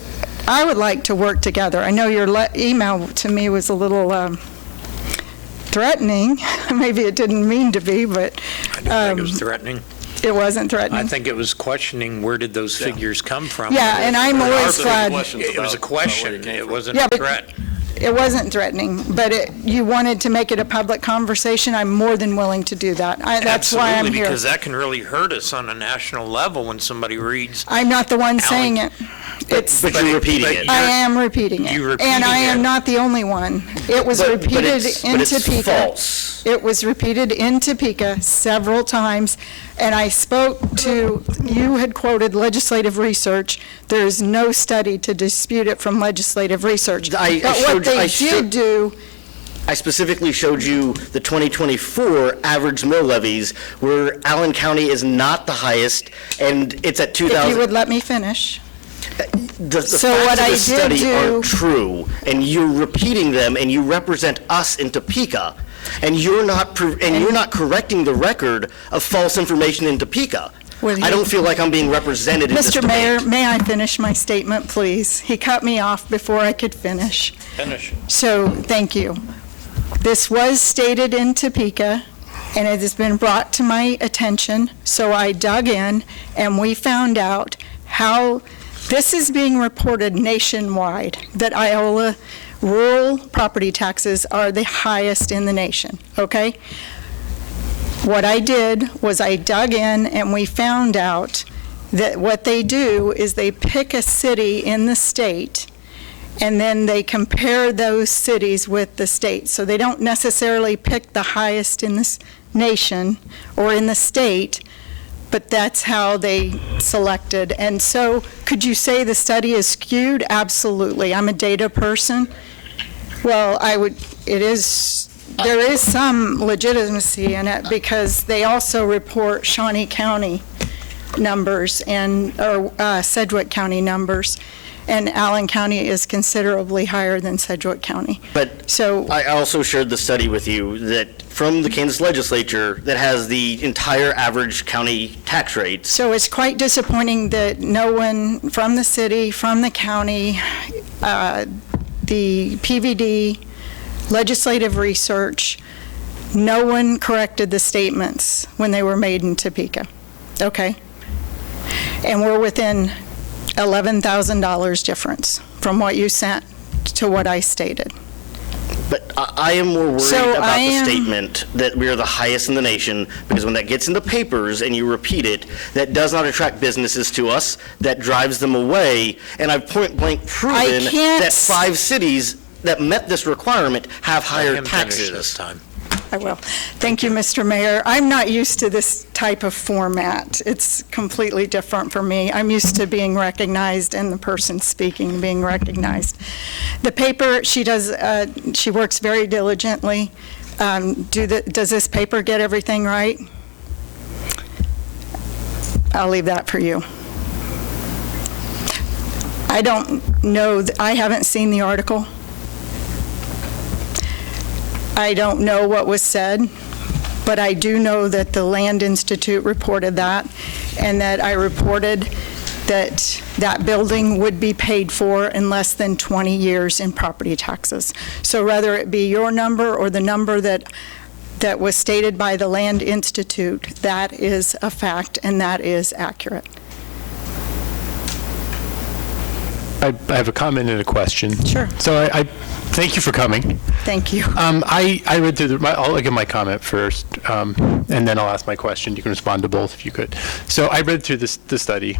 I would like to work together. I know your email to me was a little threatening. Maybe it didn't mean to be, but I don't think it was threatening. It wasn't threatening. I think it was questioning where did those figures come from. Yeah, and I'm always glad. It was a question. It wasn't Yeah, a but threat. It wasn't threatening, but you wanted to make it a public conversation. I'm more than willing to do that. That's why I'm Absolutely, here. because that can really hurt us on a national level when somebody reads. I'm not the one saying it. But you're repeating it. I am repeating it. You're repeating And I am it. not the only one. It was repeated in it's Topeka. false. It was repeated in Topeka several times, and I spoke to, you had quoted legislative research. There is no study to dispute it from legislative research. But what they did do, I specifically showed you the 2024 average mill levies, where Allen County is not the highest, and it's at 2,000. if you would let me finish. The So facts what of I the did study do- aren't true, and you're repeating them, and you represent us in Topeka, and you're not correcting the record of false information in Topeka. I don't feel like I'm being represented in this Mr. debate. Mayor, may I finish my statement, please? He cut me off before I could finish. Finish. So, thank you. This was stated in Topeka, and it has been brought to my attention, so I dug in, and we found out how this is being reported nationwide, that Iola rural property taxes are the highest in the nation, okay? What I did was I dug in, and we found out that what they do is they pick a city in the state, and then they compare those cities with the state. So they don't necessarily pick the highest in this nation or in the state, but that's how they selected. And so could you say the study is skewed? Absolutely. I'm a data person. Well, there is some legitimacy in it because they also report Shawnee County numbers or Sedgwick County numbers, and Allen County is considerably higher than Sedgwick County. But so I also shared the study with you that from the Kansas legislature that has the entire average county tax rates. So it's quite disappointing that no one from the city, from the county, the PVD, legislative research, no one corrected the statements when they were made in Topeka, okay? And we're within $11,000 difference from what you sent to what I stated. But I am more worried about the statement that we are the highest in the nation, because when that gets in the papers and you repeat it, that does not attract businesses to us, that drives them away. And I've point blank proven that 5 cities that met this requirement have higher taxes. This time. I will. Thank you, Mr. Mayor. I'm not used to this type of format. It's completely different for me. I'm used to being recognized and the person speaking being recognized. The paper, she works very diligently. Does this paper get everything right? I'll leave that for you. I don't know, I haven't seen the article. I don't know what was said, but I do know that the Land Institute reported that, and that I reported that that building would be paid for in less than 20 years in property taxes. So whether it be your number or the number that was stated by the Land Institute, that is a fact and that is accurate. I have a comment and a question. Sure. So I thank you for coming. Thank you. I read through I'll give my comment first, and then I'll ask my question. You can respond to both if you could. So I read through the study.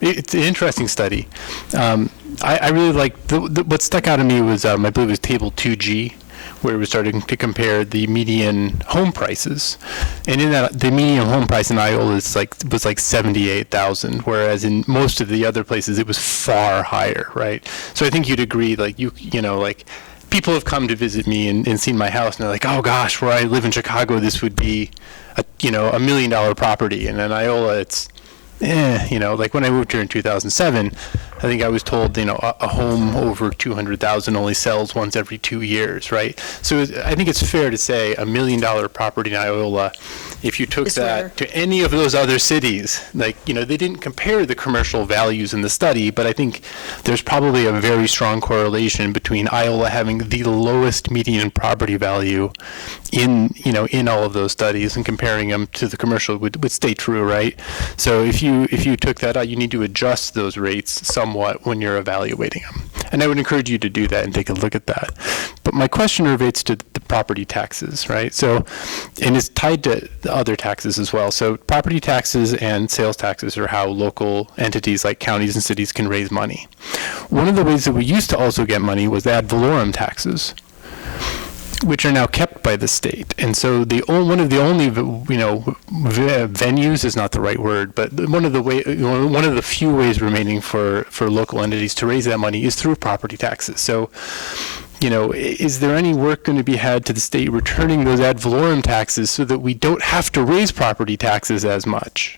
It's an interesting study. I really like, what stuck out to me was, I believe it was table 2G, where we started to compare the median home prices. And in that, the median home price in Iola was like $78,000, whereas in most of the other places, it was far higher, right? So I think you'd agree, like, you know, like, people have come to visit me and seen my house, and they're like, oh gosh, where I live in Chicago, this would be $1 million property. And in Iola, it's, like when I moved here in 2007, I think I was told, a home over 200,000 only sells once every 2 years, right? So I think it's fair to say $1 million property in Iola, if you took that to any of those other cities, they didn't compare the commercial values in the study, but I think there's probably a very strong correlation between Iola having the lowest median property value in all of those studies, and comparing them to the commercial would stay true, right? So if you took that out, you need to adjust those rates somewhat when you're evaluating them. And I would encourage you to do that and take a look at that. But my question relates to the property taxes, right? So, and it's tied to the other taxes as well. So property taxes and sales taxes are how local entities like counties and cities can raise money. One of the ways that we used to also get money was ad valorem taxes, which are now kept by the state. And so one of the only venues is not the right word, but one of the few ways remaining for local entities to raise that money is through property taxes. So, is there any work going to be had to the state returning those ad valorem taxes so that we don't have to raise property taxes as much?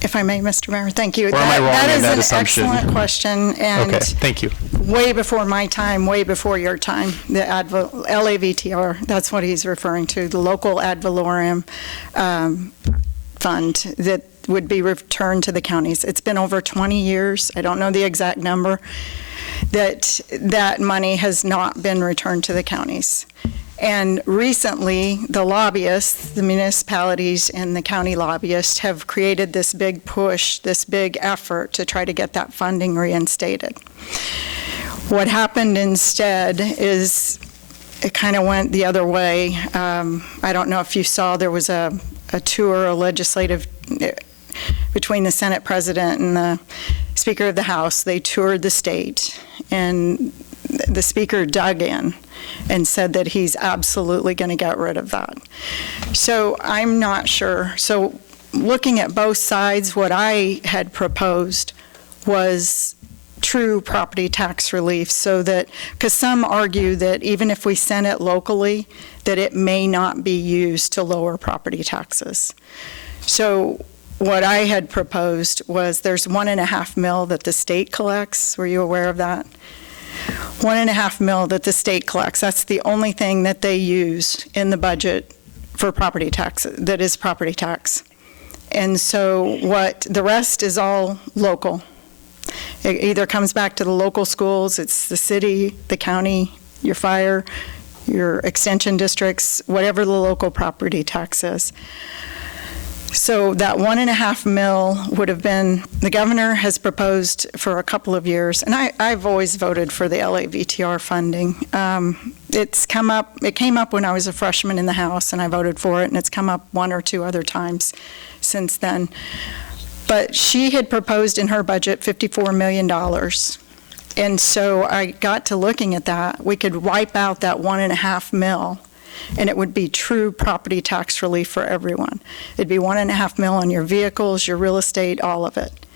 If I may, Mr. Mayor, thank you. Or am I wrong in that assumption? That is an excellent question, and okay, thank you. Way before my time, way before your time, the LAVTR, that's what he's referring to, the local ad valorem fund that would be returned to the counties. It's been over 20 years, I don't know the exact number, that money has not been returned to the counties. And recently, the lobbyists, the municipalities and the county lobbyists have created this big push, this big effort to try to get that funding reinstated. What happened instead is it kind of went the other way. I don't know if you saw, there was a tour, a legislative, between the Senate President and the Speaker of the House. They toured the state, and the Speaker dug in and said that he's absolutely going to get rid of that. So I'm not sure. So looking at both sides, what I had proposed was true property tax relief, so that, because some argue that even if we send it locally, that it may not be used to lower property taxes. So what I had proposed was, there's $1.5 million that the state collects. Were you aware of that? $1.5 million that the state collects. That's the only thing that they use in the budget for property tax, that is property tax. And so what, the rest is all local. It either comes back to the local schools, it's the city, the county, your fire, your extension districts, whatever the local property tax is. So that $1.5 million would have been, the governor has proposed for a couple of years, and I've always voted for the LAVTR funding. It came up when I was a freshman in the House, and I voted for it, and it's come up one or two other times since then. But she had proposed in her budget $54 million. And so I got to looking at that. We could wipe out that $1.5 million, and it would be true property tax relief for everyone. It'd be $1.5 million on your vehicles, your real estate, all of it.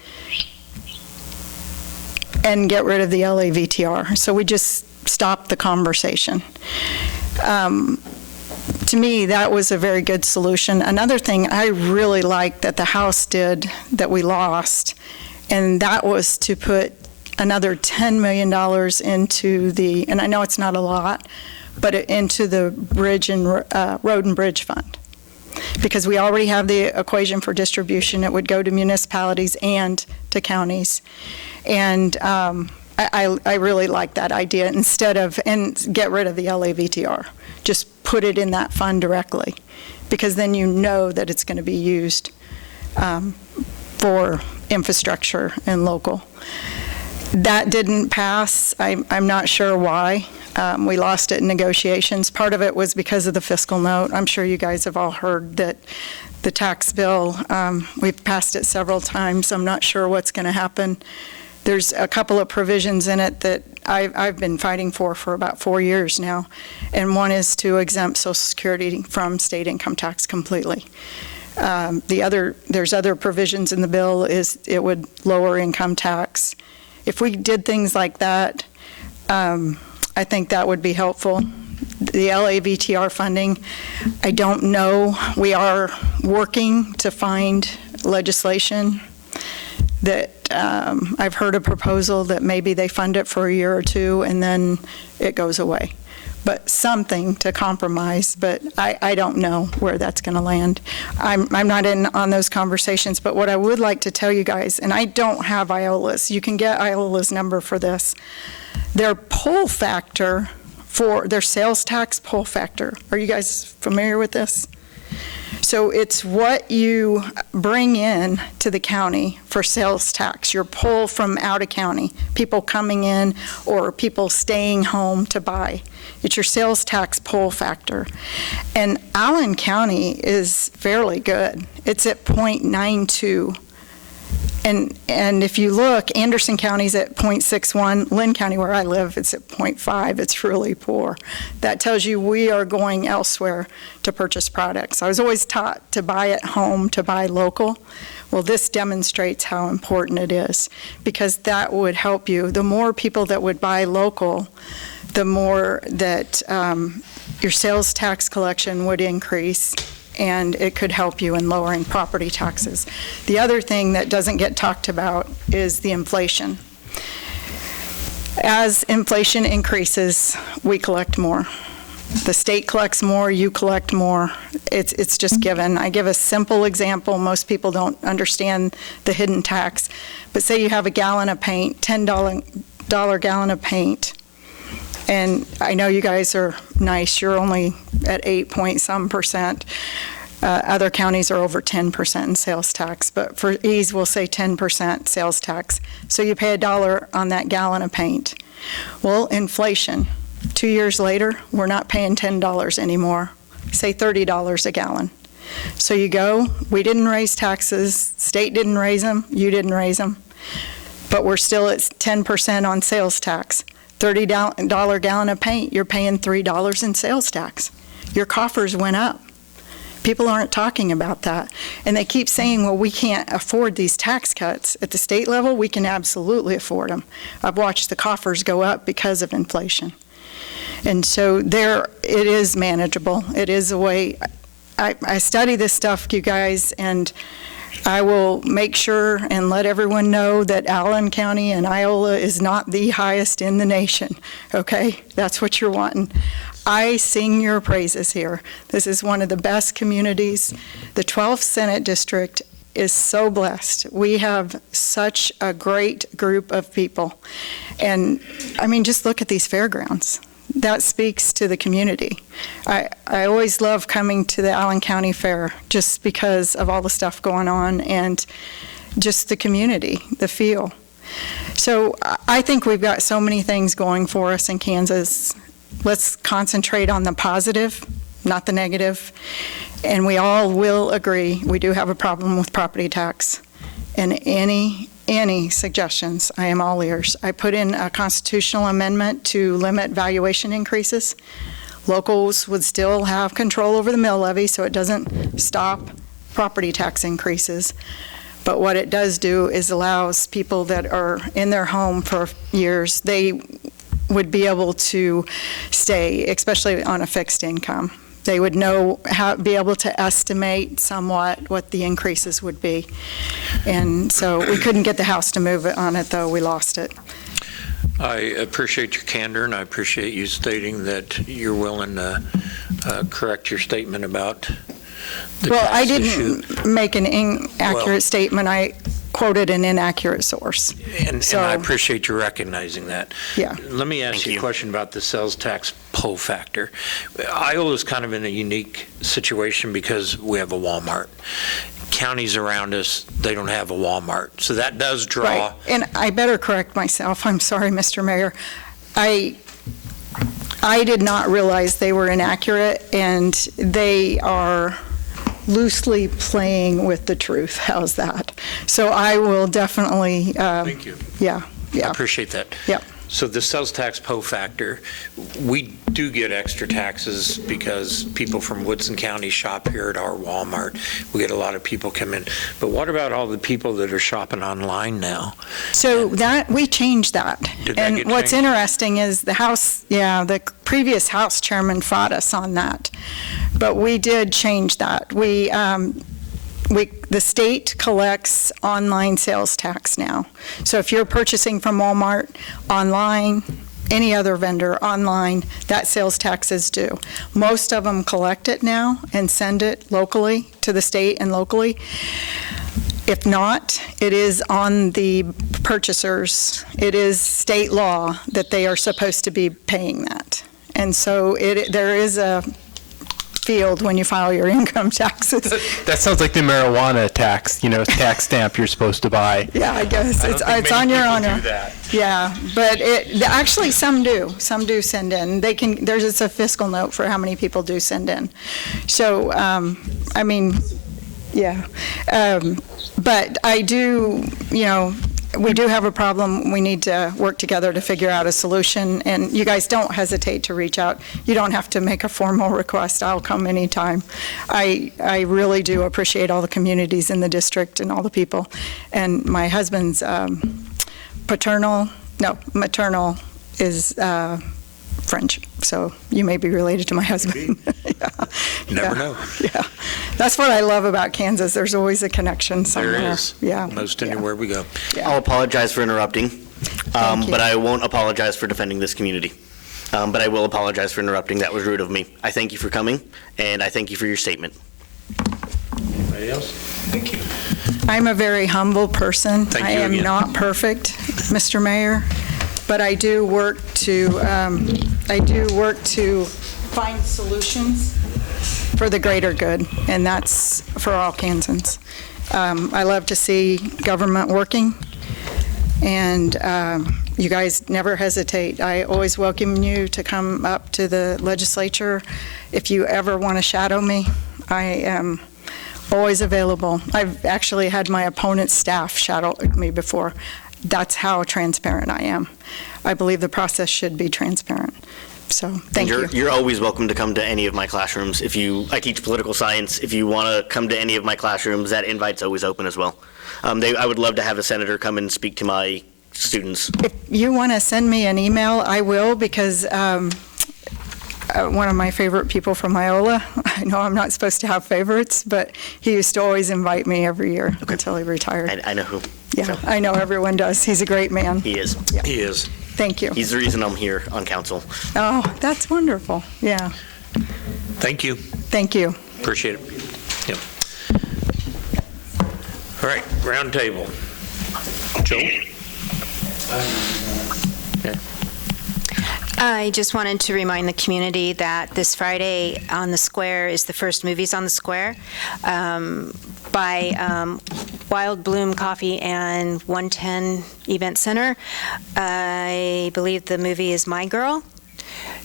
And get rid of the LAVTR. So we just stopped the conversation. To me, that was a very good solution. Another thing I really liked that the House did that we lost, and that was to put another $10 million into the, and I know it's not a lot, but into the bridge and road and bridge fund. Because we already have the equation for distribution. It would go to municipalities and to counties. And I really like that idea, instead of, and get rid of the LAVTR. Just put it in that fund directly, because then you know that it's going to be used for infrastructure and local. That didn't pass. I'm not sure why. We lost it in negotiations. Part of it was because of the fiscal note. I'm sure you guys have all heard that the tax bill, we've passed it several times. I'm not sure what's going to happen. There's a couple of provisions in it that I've been fighting for about 4 years now, and one is to exempt Social Security from state income tax completely. There's other provisions in the bill, is it would lower income tax. If we did things like that, I think that would be helpful. The LAVTR funding, I don't know. We are working to find legislation that I've heard a proposal that maybe they fund it for a year or two and then it goes away. But something to compromise, but I don't know where that's going to land. I'm not in on those conversations, but what I would like to tell you guys, and I don't have Iola's, you can get Iola's number for this, their pull factor for their sales tax pull factor. Are you guys familiar with this? So it's what you bring in to the county for sales tax, your pull from out of county, people coming in or people staying home to buy. It's your sales tax pull factor. And Allen County is fairly good. It's at 0.92. And if you look, Anderson County's at 0.61. Lynn County, where I live, it's at 0.5. It's really poor. That tells you we are going elsewhere to purchase products. I was always taught to buy at home, to buy local. Well, this demonstrates how important it is, because that would help you. The more people that would buy local, the more that your sales tax collection would increase, and it could help you in lowering property taxes. The other thing that doesn't get talked about is the inflation. As inflation increases, we collect more. The state collects more, you collect more. It's just given. I give a simple example. Most people don't understand the hidden tax. But say you have a gallon of paint, $10 gallon of paint. And I know you guys are nice. You're only at 8 point some percent. Other counties are over 10% in sales tax. But for ease, we'll say 10% sales tax. So you pay $1 on that gallon of paint. Well, inflation. 2 years later, we're not paying $10 anymore, say $30 a gallon. So you go, we didn't raise taxes, state didn't raise them, you didn't raise them, but we're still at 10% on sales tax. $30 gallon of paint, you're paying $3 in sales tax. Your coffers went up. People aren't talking about that. And they keep saying, well, we can't afford these tax cuts. At the state level, we can absolutely afford them. I've watched the coffers go up because of inflation. And so there, it is manageable. It is a way. I study this stuff, you guys, and I will make sure and let everyone know that Allen County and Iola is not the highest in the nation, okay? That's what you're wanting. I sing your praises here. This is one of the best communities. The 12th Senate District is so blessed. We have such a great group of people. And, I mean, just look at these fairgrounds. That speaks to the community. I always love coming to the Allen County Fair just because of all the stuff going on and just the community, the feel. So I think we've got so many things going for us in Kansas. Let's concentrate on the positive, not the negative. And we all will agree we do have a problem with property tax. And any suggestions, I am all ears. I put in a constitutional amendment to limit valuation increases. Locals would still have control over the mill levy, so it doesn't stop property tax increases. But what it does do is allows people that are in their home for years, they would be able to stay, especially on a fixed income. They would know be able to estimate somewhat what the increases would be. And so we couldn't get the House to move it on it, though. We lost it. I appreciate your candor, and I appreciate you stating that you're willing to correct your statement about the Well, tax I issue. didn't make an inaccurate statement. I quoted an inaccurate source. And I appreciate you recognizing that. Yeah. Let me ask you a question about the sales tax pull factor. Iola is kind of in a unique situation because we have a Walmart. Counties around us, they don't have a Walmart. So that does draw. Right. And I better correct myself. I'm sorry, Mr. Mayor. I did not realize they were inaccurate, and they are loosely playing with the truth. How's that? So I will definitely. Thank you. Yeah. I appreciate that. Yeah. So the sales tax PO factor, we do get extra taxes because people from Woodson County shop here at our Walmart. We get a lot of people come in. But what about all the people that are shopping online now? So that, we changed that. Did that And get what's changed? interesting is the previous House chairman fought us on that. But we did change that. The state collects online sales tax now. So if you're purchasing from Walmart online, any other vendor online, that sales tax is due. Most of them collect it now and send it locally to the state and locally. If not, it is on the purchasers. It is state law that they are supposed to be paying that. And so there is a field when you file your income taxes. That sounds like the marijuana tax, tax stamp you're supposed to buy. Yeah, I guess it's on your honor. Yeah, but actually some do. Some do send in. There's just a fiscal note for how many people do send in. So, yeah. But I do, we do have a problem. We need to work together to figure out a solution. And you guys don't hesitate to reach out. You don't have to make a formal request. I'll come anytime. I really do appreciate all the communities in the district and all the people. And my husband's maternal is French, so you may be related to my husband. Never know. Yeah, that's what I love about Kansas. There's always a connection somewhere. There is. Yeah. Most anywhere we go. Yeah. I'll apologize for interrupting, Thank you. but I won't apologize for defending this community. But I will apologize for interrupting. That was rude of me. I thank you for coming, and I thank you for your statement. Anybody else? Thank you. I'm a very humble person. Thank I you am again. not perfect, Mr. Mayor, but I do work to find solutions for the greater good, and that's for all Kansans. I love to see government working, and you guys never hesitate. I always welcome you to come up to the legislature. If you ever want to shadow me, I am always available. I've actually had my opponent's staff shadow me before. That's how transparent I am. I believe the process should be transparent. So, thank you. You're always welcome to come to any of my classrooms. I teach political science. If you want to come to any of my classrooms, that invite's always open as well. I would love to have a senator come and speak to my students. If you want to send me an email, I will, because one of my favorite people from Iola, I know I'm not supposed to have favorites, but he used to always invite me every year until he retired. I know who. Yeah, So. I know everyone does. He's a great man. He is. Yeah. He is. Thank you. He's the reason I'm here on council. Oh, that's wonderful. Yeah, Thank you. thank you. Appreciate it. Yep. All right, round table. Joe? Okay. I just wanted to remind the community that this Friday on the Square is the first Movies on the Square by Wild Bloom Coffee and 110 Event Center. I believe the movie is My Girl.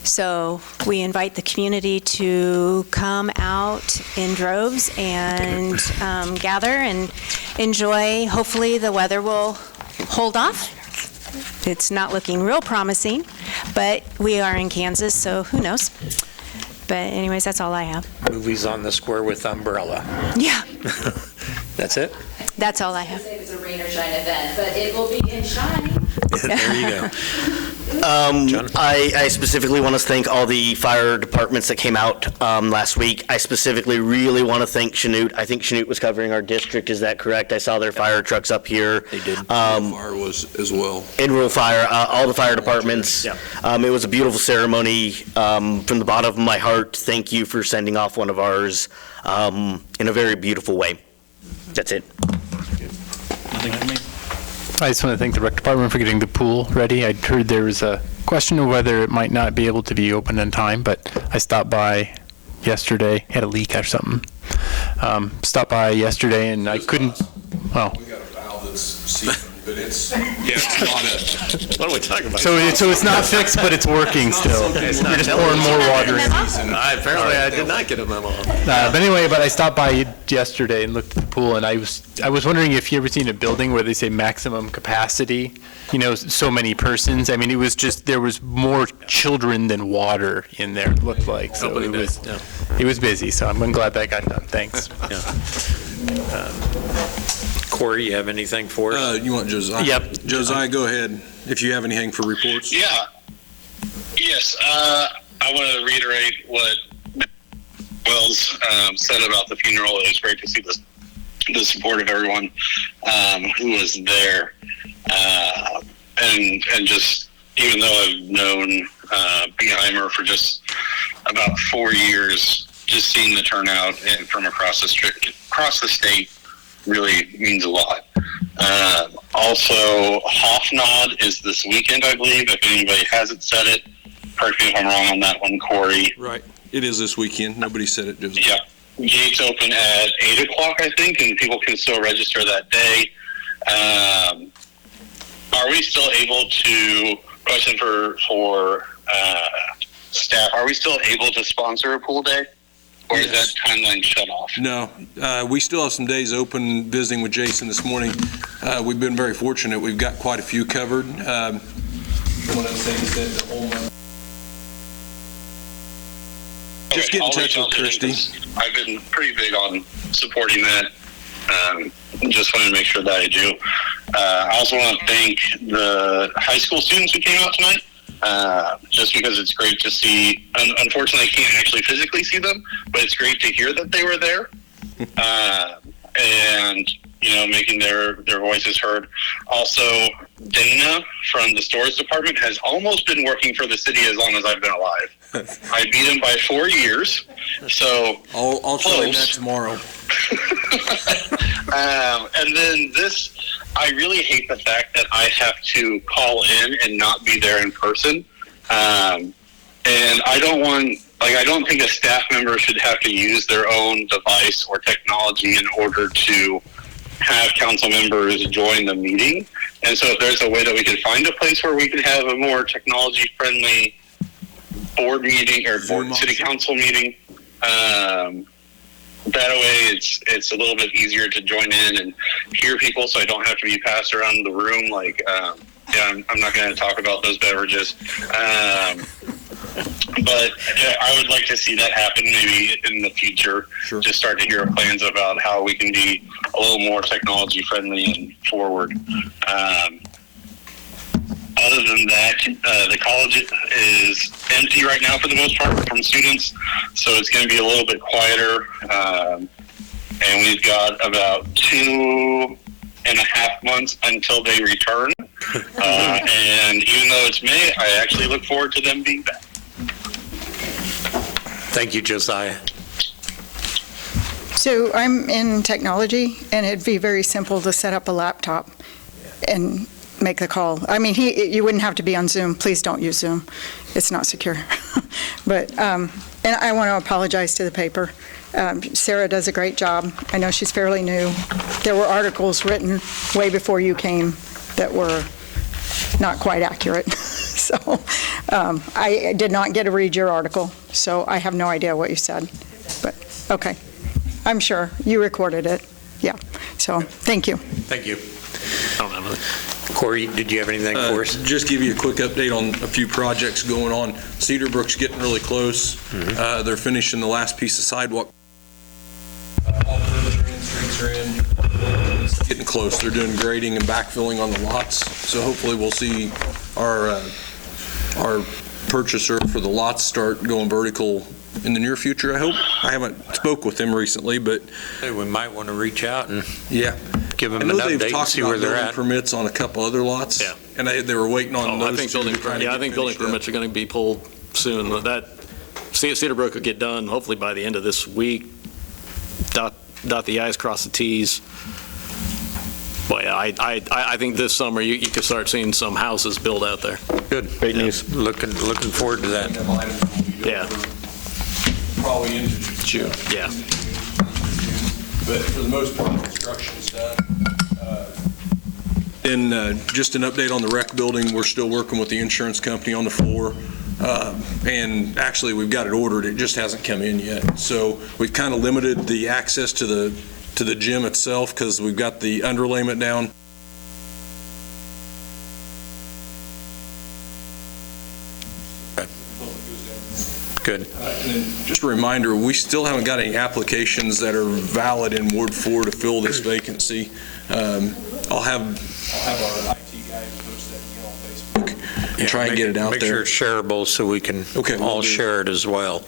So we invite the community to come out in droves and gather and enjoy. Hopefully the weather will hold off. It's not looking real promising, but we are in Kansas, so who knows? But anyways, that's all I have. Movies on the Square with umbrella. Yeah, That's it? that's all I have. It's a rain or shine event, but it will be in shine. There you go. I specifically want to thank all the fire departments that came out last week. I specifically really want to thank Chanute. I think Chanute was covering our district. Is that correct? I saw their fire trucks up here. They did. Fire was as well. In rural fire, all the fire departments. Yeah. It was a beautiful ceremony. From the bottom of my heart, thank you for sending off one of ours in a very beautiful way. That's it. I just want to thank the rec department for getting the pool ready. I'd heard there was a question of whether it might not be able to be open in time, but I stopped by yesterday, had a leak or something. Stopped by yesterday and I couldn't, well. We got a valve that's sealing, but it's not a. What are we talking about? So it's not fixed, but it's working still. You're just pouring more water in. Apparently, I did not get a memo. But anyway, I stopped by yesterday and looked at the pool, and I was wondering if you ever seen a building where they say maximum capacity, so many persons. I mean, it was just, there was more children than water in there, it looked like. So it was busy, so I'm glad that got done. Thanks. Corey, you have anything for us? You want Josiah? Yep. Josiah, go ahead, if you have anything for reports. Yeah. Yes, I want to reiterate what Wells said about the funeral. It was great to see the support of everyone who was there. And just, even though I've known Beheimer for just about 4 years, just seeing the turnout and from across the state really means a lot. Also, Hofnod is this weekend, I believe. If anybody hasn't said it, correct me if I'm wrong on that one, Corey. Right. It is this weekend. Nobody said it, Josiah. Yeah. Gates open at 8 o'clock, I think, and people can still register that day. Are we still able to, question for staff, are we still able to sponsor a pool day? Or is that timeline shut off? No, we still have some days open. Visiting with Jason this morning, we've been very fortunate. We've got quite a few covered. One of the things that the whole month. Just get in touch with Christy. I've been pretty big on supporting that. Just wanted to make sure that I do. I also want to thank the high school students who came out tonight. Just because it's great to see. Unfortunately, I can't actually physically see them, but it's great to hear that they were there. And making their voices heard. Also, Dana from the storage department has almost been working for the city as long as I've been alive. I beat him by 4 years, so I'll try that tomorrow. And then this, I really hate the fact that I have to call in and not be there in person. And I don't think a staff member should have to use their own device or technology in order to have council members join the meeting. And so if there's a way that we could find a place where we could have a more technology-friendly board meeting or city council meeting, that way it's a little bit easier to join in and hear people, so I don't have to be passed around the room like, I'm not going to talk about those beverages. But I would like to see that happen maybe in the future. Sure. Just start to hear plans about how we can be a little more technology friendly and forward. Other than that, the college is empty right now for the most part from students, so it's going to be a little bit quieter. And we've got about 2.5 months until they return. And even though it's May, I actually look forward to them being back. Thank you, Josiah. So I'm in technology, and it'd be very simple to set up a laptop and make the call. I mean, you wouldn't have to be on Zoom. Please don't use Zoom. It's not secure. But, and I want to apologize to the paper. Sarah does a great job. I know she's fairly new. There were articles written way before you came that were not quite accurate. So I did not get to read your article, so I have no idea what you said. But, okay. I'm sure you recorded it. Yeah. So, thank you. Thank you. I don't have anything. Corey, did you have anything for us? Just give you a quick update on a few projects going on. Cedar Brook's getting really close. Mm-hmm. They're finishing the last piece of sidewalk. All the roads are in, streets are in. It's getting close. They're doing grading and backfilling on the lots. So hopefully we'll see our purchaser for the lots start going vertical in the near future, I hope. I haven't spoke with them recently, but hey, we might want to reach out and give them I know an they've update and talked see about where they're building at. permits on a couple other lots. Yeah. And they were waiting on those. I think building permits are going to be pulled soon. That Cedar Brook will get done hopefully by the end of this week. Dot the i's, cross the t's. But yeah, I think this summer you could start seeing some houses built out there. Good. Great news. Looking forward to that. Yeah. Probably into June. Yeah. But for the most part, construction's done. And just an update on the rec building, we're still working with the insurance company on the floor. And actually, we've got it ordered, it just hasn't come in yet. So we've kind of limited the access to the gym itself because we've got the underlayment down. Good. And then just a reminder, we still haven't got any applications that are valid in Ward 4 to fill this vacancy. I'll have our IT guys post that again on Facebook and try and get it out there. Make sure it's shareable so we can all share it as well.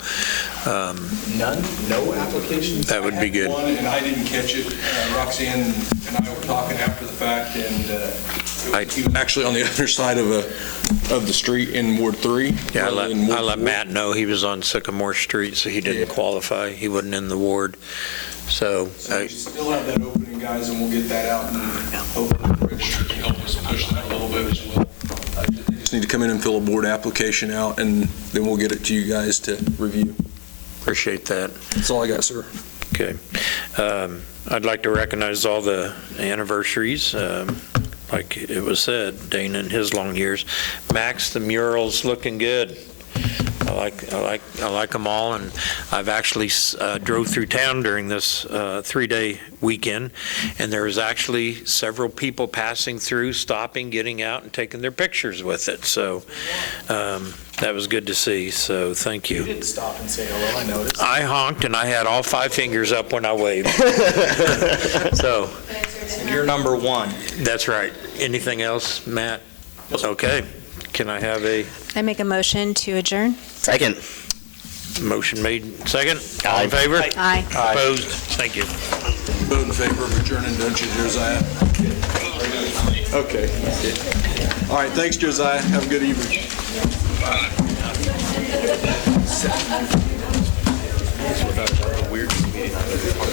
None? No applications? That would be good. One, and I didn't catch it. Roxanne and I were talking after the fact, and he was actually on the other side of the street in Ward 3. Yeah, I let Matt know he was on Sycamore Street, so he didn't qualify. He wasn't in the ward. So we still have that opening, guys, and we'll get that out, and hopefully the register can help us push that a little bit as well. They just need to come in and fill a board application out, and then we'll get it to you guys to review. Appreciate that. That's all I got, sir. Okay. I'd like to recognize all the anniversaries. Like it was said, Dana and his long years. Max, the mural's looking good. I like them all, and I've actually drove through town during this 3-day weekend, and there was actually several people passing through, stopping, getting out, and taking their pictures with it. So that was good to see. So thank you. You didn't stop and say hello, I noticed. I honked, and I had all 5 fingers up when I waved. So you're number 1. That's right. Anything else, Matt? Okay. Can I have I make a motion to adjourn? Second. Motion made second? All Aye. in favor? Aye. Opposed? Thank you. Vote in favor of adjourning, don't you, Josiah? Okay. All right, thanks, Josiah. Have a good evening.